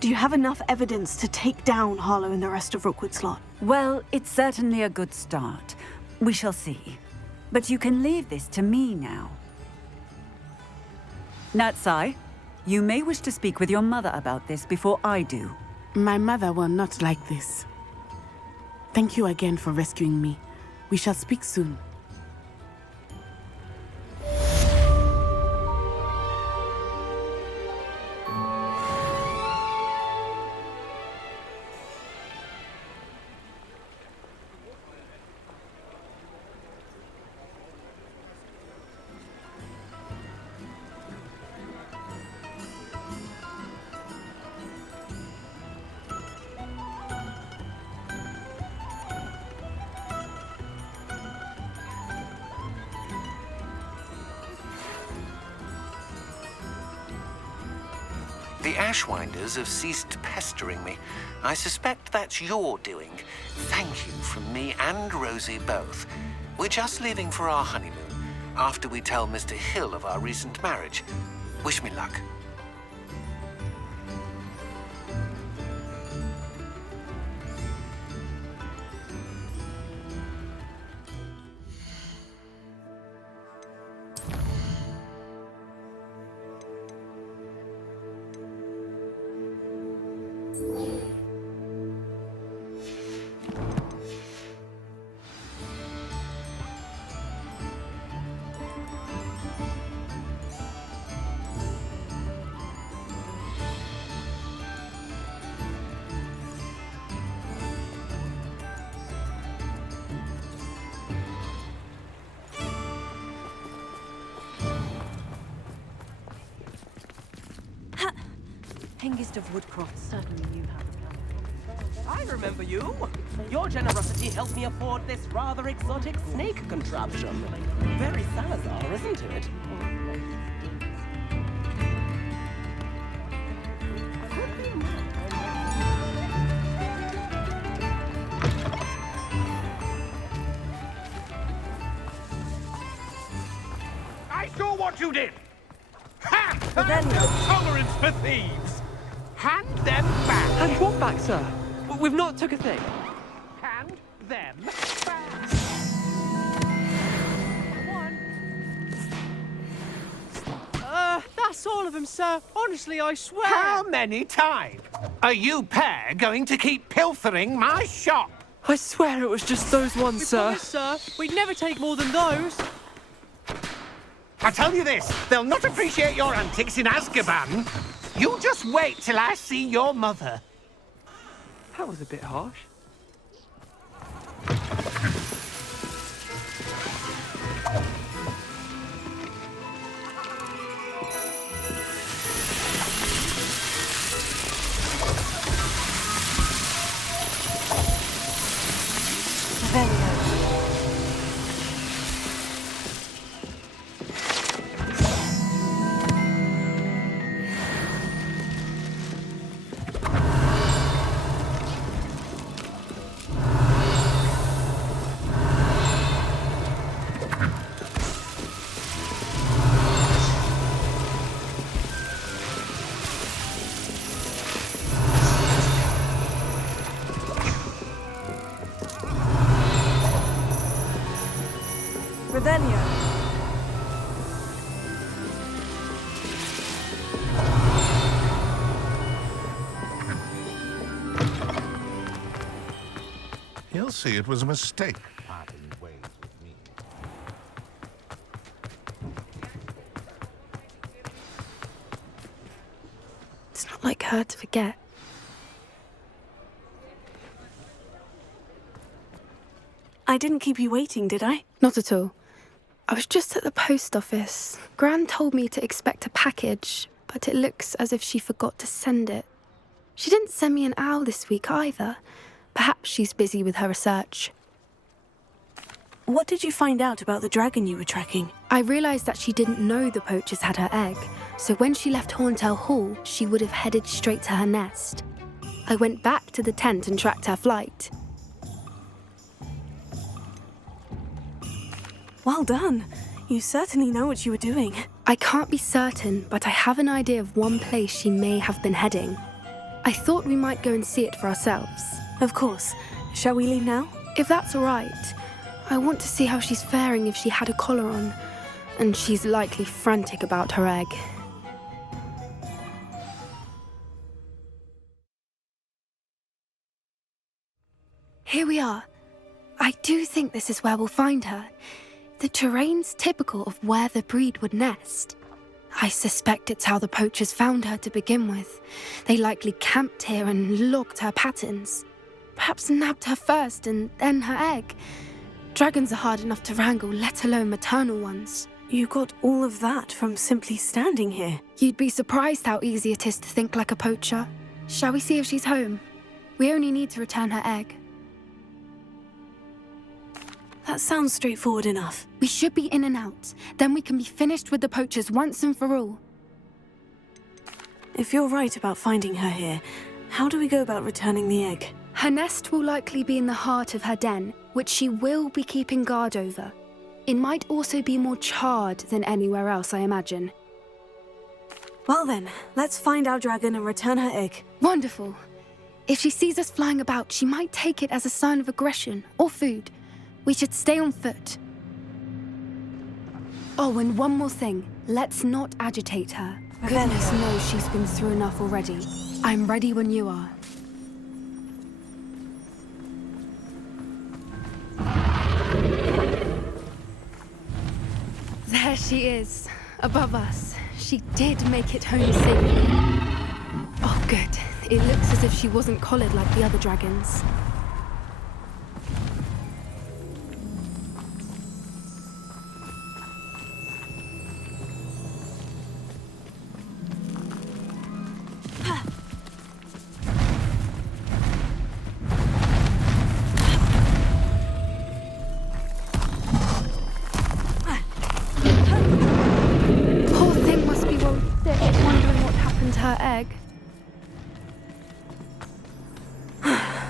Do you have enough evidence to take down Harlow and the rest of Rookwood's lot? Well, it's certainly a good start. We shall see. But you can leave this to me now. Natsai, you may wish to speak with your mother about this before I do. My mother will not like this. Thank you again for rescuing me. We shall speak soon. The Ashwinders have ceased pestering me. I suspect that's your doing. Thank you from me and Rosie both. We're just leaving for our honeymoon, after we tell Mr. Hill of our recent marriage. Wish me luck. Hengist of Woodcroft certainly knew how to plan. I remember you. Your generosity helped me afford this rather exotic snake contraption. Very Salazar, isn't it? you did! Ha! No tolerance for thieves! Hand them back! Hand what back, sir? We've not took a thing. Hand them back! That's all of them, sir. Honestly, I swear. How many times are you pair going to keep pilfering my shop? I swear it was just those ones, sir. Promise, sir. We'd never take more than those. I tell you this, they'll not appreciate your antics in Azkaban. You just wait till I see your mother. That was a bit harsh. He'll see it was a mistake. It's not like her to forget. I didn't keep you waiting, did I? Not at all. I was just at the post office. Gran told me to expect a package, but it looks as if she forgot to send it. She didn't send me an owl this week either. Perhaps she's busy with her research. What did you find out about the dragon you were tracking? I realised that she didn't know the poachers had her egg, so when she left Horntail Hall, she would have headed straight to her nest. I went back to the tent and tracked her flight. Well done. You certainly know what you were doing. I can't be certain, but I have an idea of one place she may have been heading. I thought we might go and see it for ourselves. Of course. Shall we leave now? If that's all right. I want to see how she's faring if she had a collar on. And she's likely frantic about her egg. Here we are. I do think this is where we'll find her. The terrain's typical of where the breed would nest. I suspect it's how the poachers found her to begin with. They likely camped here and logged her patterns. Perhaps nabbed her first and then her egg. Dragons are hard enough to wrangle, let alone maternal ones. You got all of that from simply standing here. You'd be surprised how easy it is to think like a poacher. Shall we see if she's home? We only need to return her egg. That sounds straightforward enough. We should be in and out. Then we can be finished with the poachers once and for all. If you're right about finding her here, how do we go about returning the egg? Her nest will likely be in the heart of her den, which she will be keeping guard over. It might also be more charred than anywhere else, I imagine. Well then, let's find our dragon and return her egg. Wonderful. If she sees us flying about, she might take it as a sign of aggression or food. We should stay on foot. Oh, and one more thing. Let's not agitate her. Goodness knows she's been through enough already. I'm ready when you are. There she is, above us. She did make it home safely. Oh, good. It looks as if she wasn't collared like the other dragons.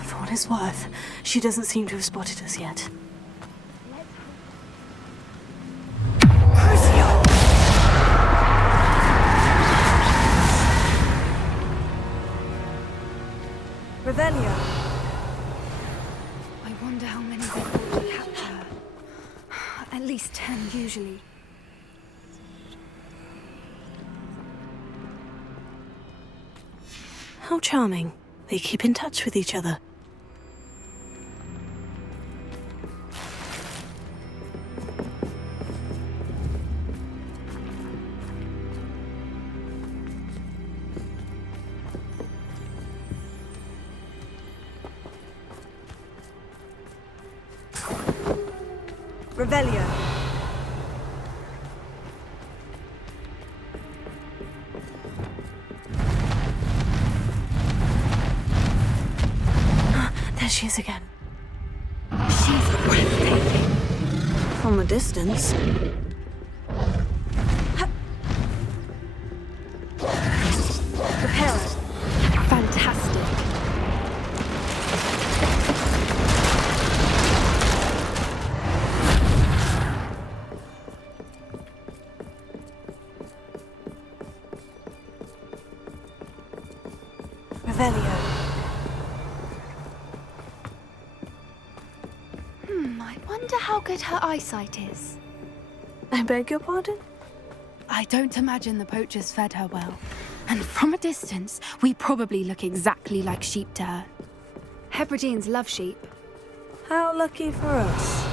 For what it's worth, she doesn't seem to have spotted us yet. least 10 usually. How charming. They keep in touch with each other. Revelio. There she is again. She's breathtaking. From a distance. Prepare her. Fantastic. Revelio. I wonder how good her eyesight is. I beg your pardon? I don't imagine the poachers fed her well. And from a distance, we probably look exactly like sheep to her. Hebrideans love sheep. How lucky for us.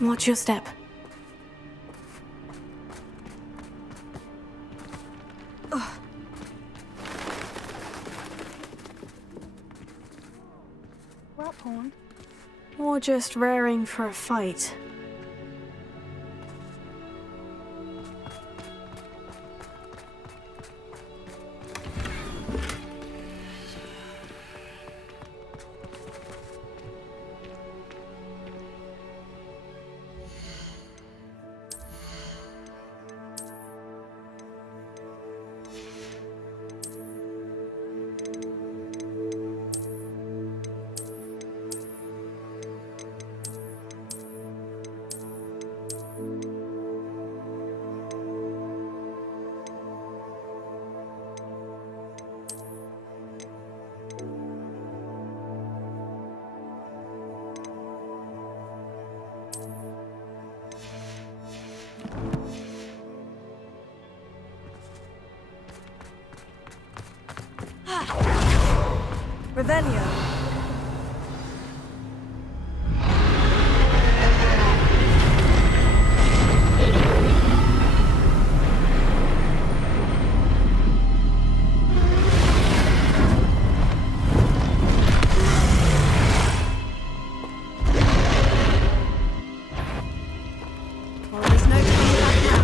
Watch your step. Rat porn. Or just raring for a fight. Revelio. Well, there's no turning back now.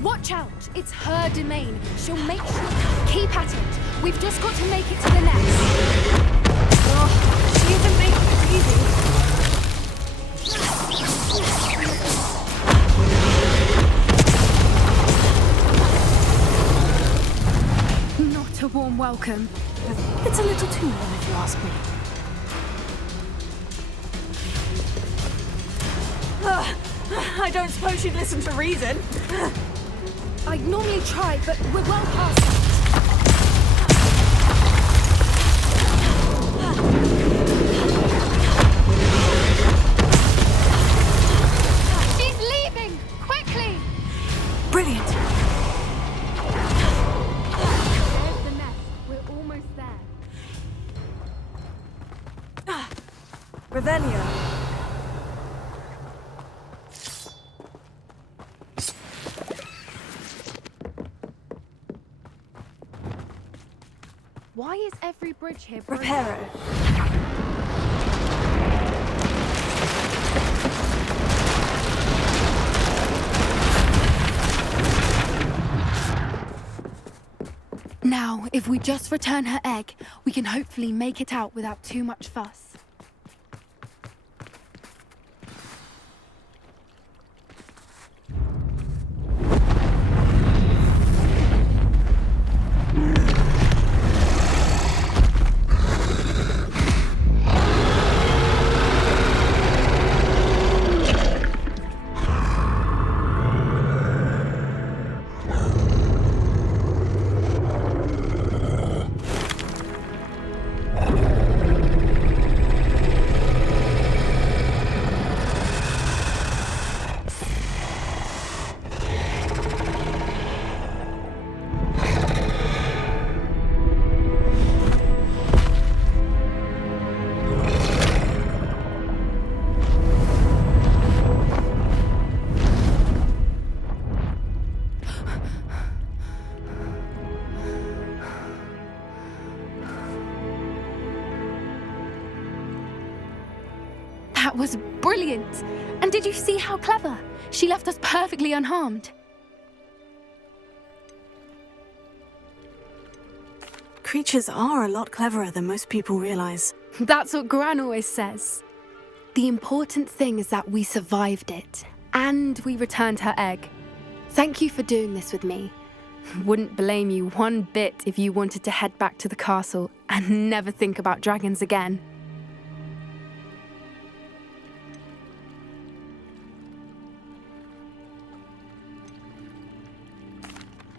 Watch out! It's her domain. She'll make sure. Keep at it. We've just got to make it to the nest. Oh, she isn't making it easy. Not a warm welcome. It's a little too warm if you ask me. I don't suppose she'd listen to reason. I'd normally try, but we're well past that. She's leaving! Quickly! Brilliant! There's the nest. We're almost there. Revelio. Why is every bridge here broken? Reparo. Now, if we just return her egg, we can hopefully make it out without too much fuss. That was brilliant! And did you see how clever? She left us perfectly unharmed. Creatures are a lot cleverer than most people realize. That's what Gran always says. The important thing is that we survived it, and we returned her egg. Thank you for doing this with me. Wouldn't blame you one bit if you wanted to head back to the castle and never think about dragons again.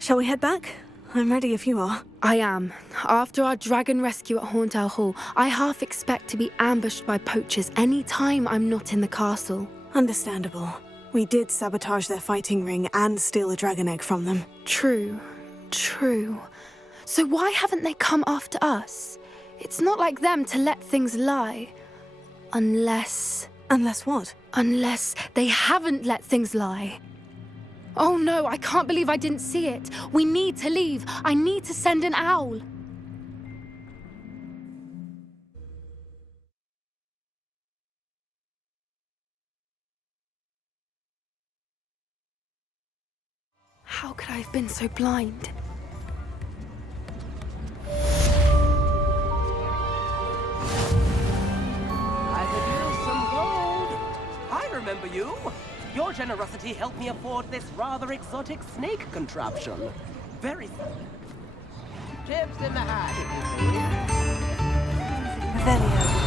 Shall we head back? I'm ready if you are. I am. After our dragon rescue at Hauntow Hall, I half expect to be ambushed by poachers any time I'm not in the castle. Understandable. We did sabotage their fighting ring and steal a dragon egg from them. True. So why haven't they come after us? It's not like them to let things lie. Unless... Unless what? Unless they haven't let things lie. Oh no, I can't believe I didn't see it. We need to leave. I need to send an owl. How could I have been so blind? I could use some gold. I remember you. Your generosity helped me afford this rather exotic snake contraption. Very chips in the hat, if you please. Revelio.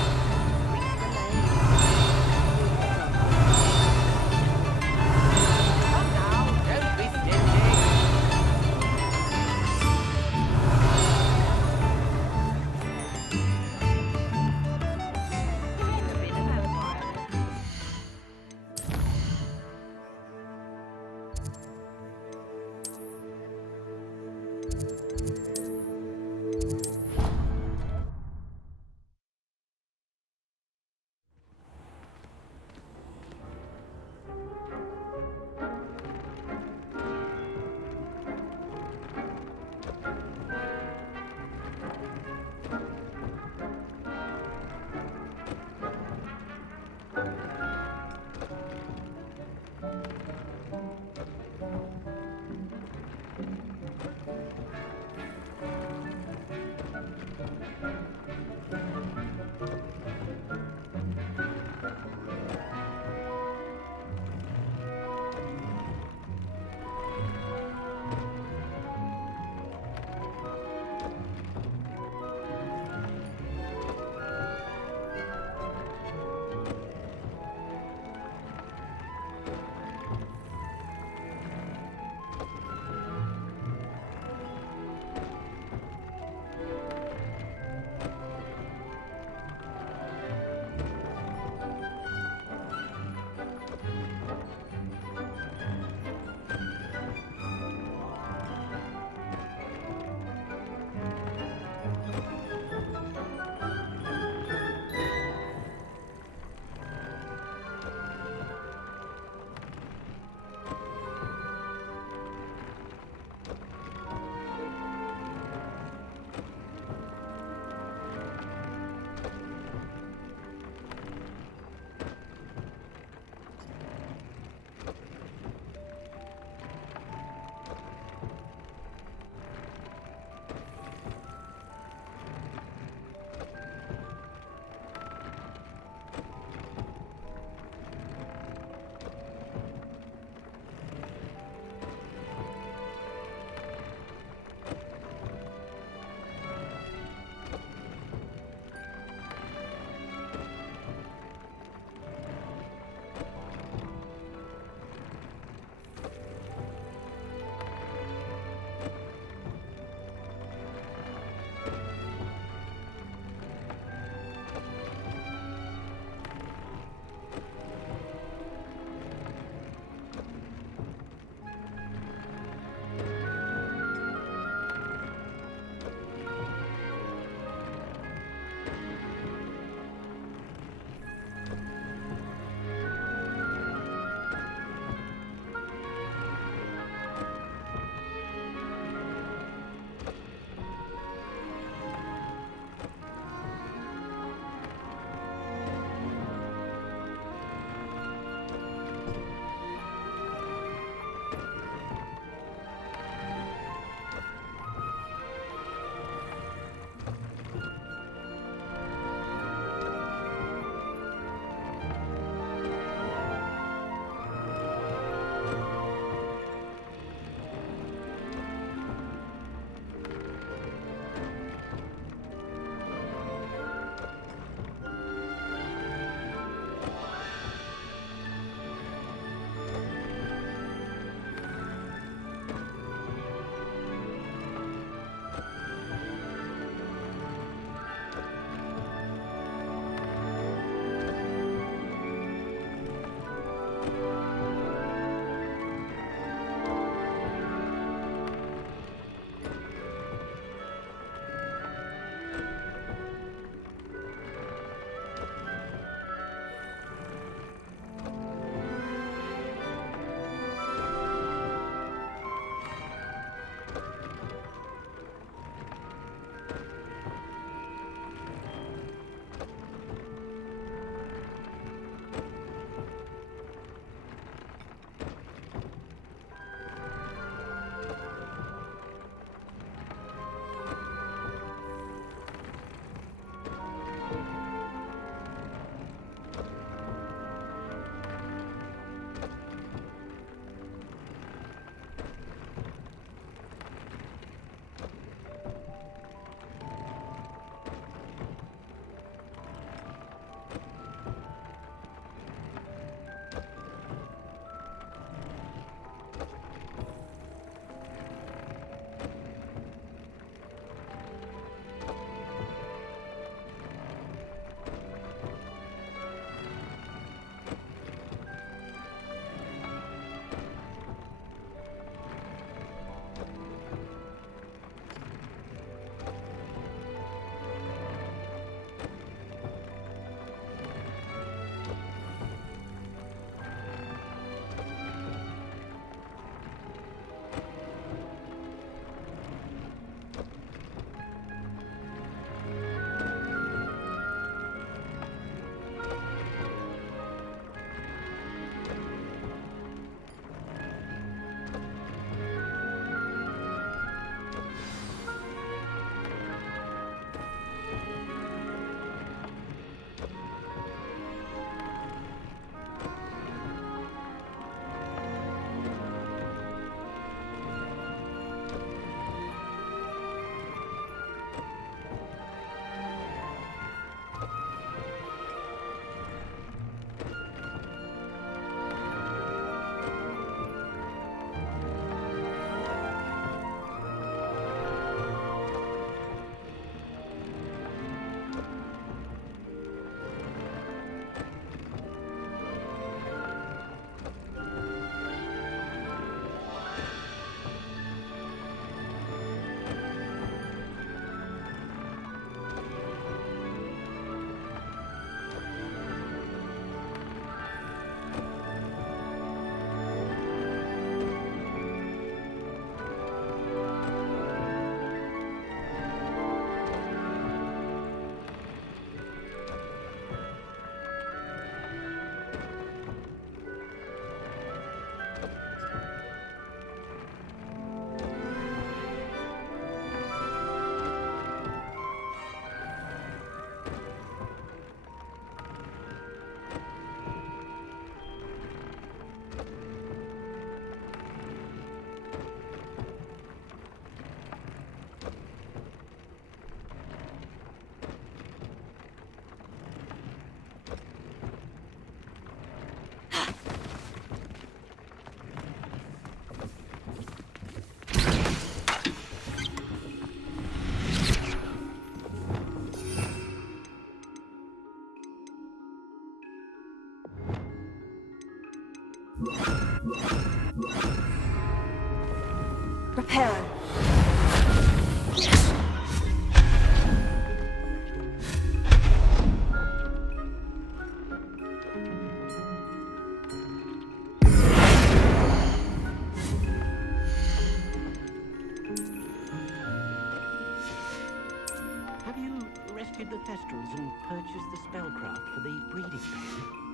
Did the Thestrals and purchase the spellcraft for the breeding pen?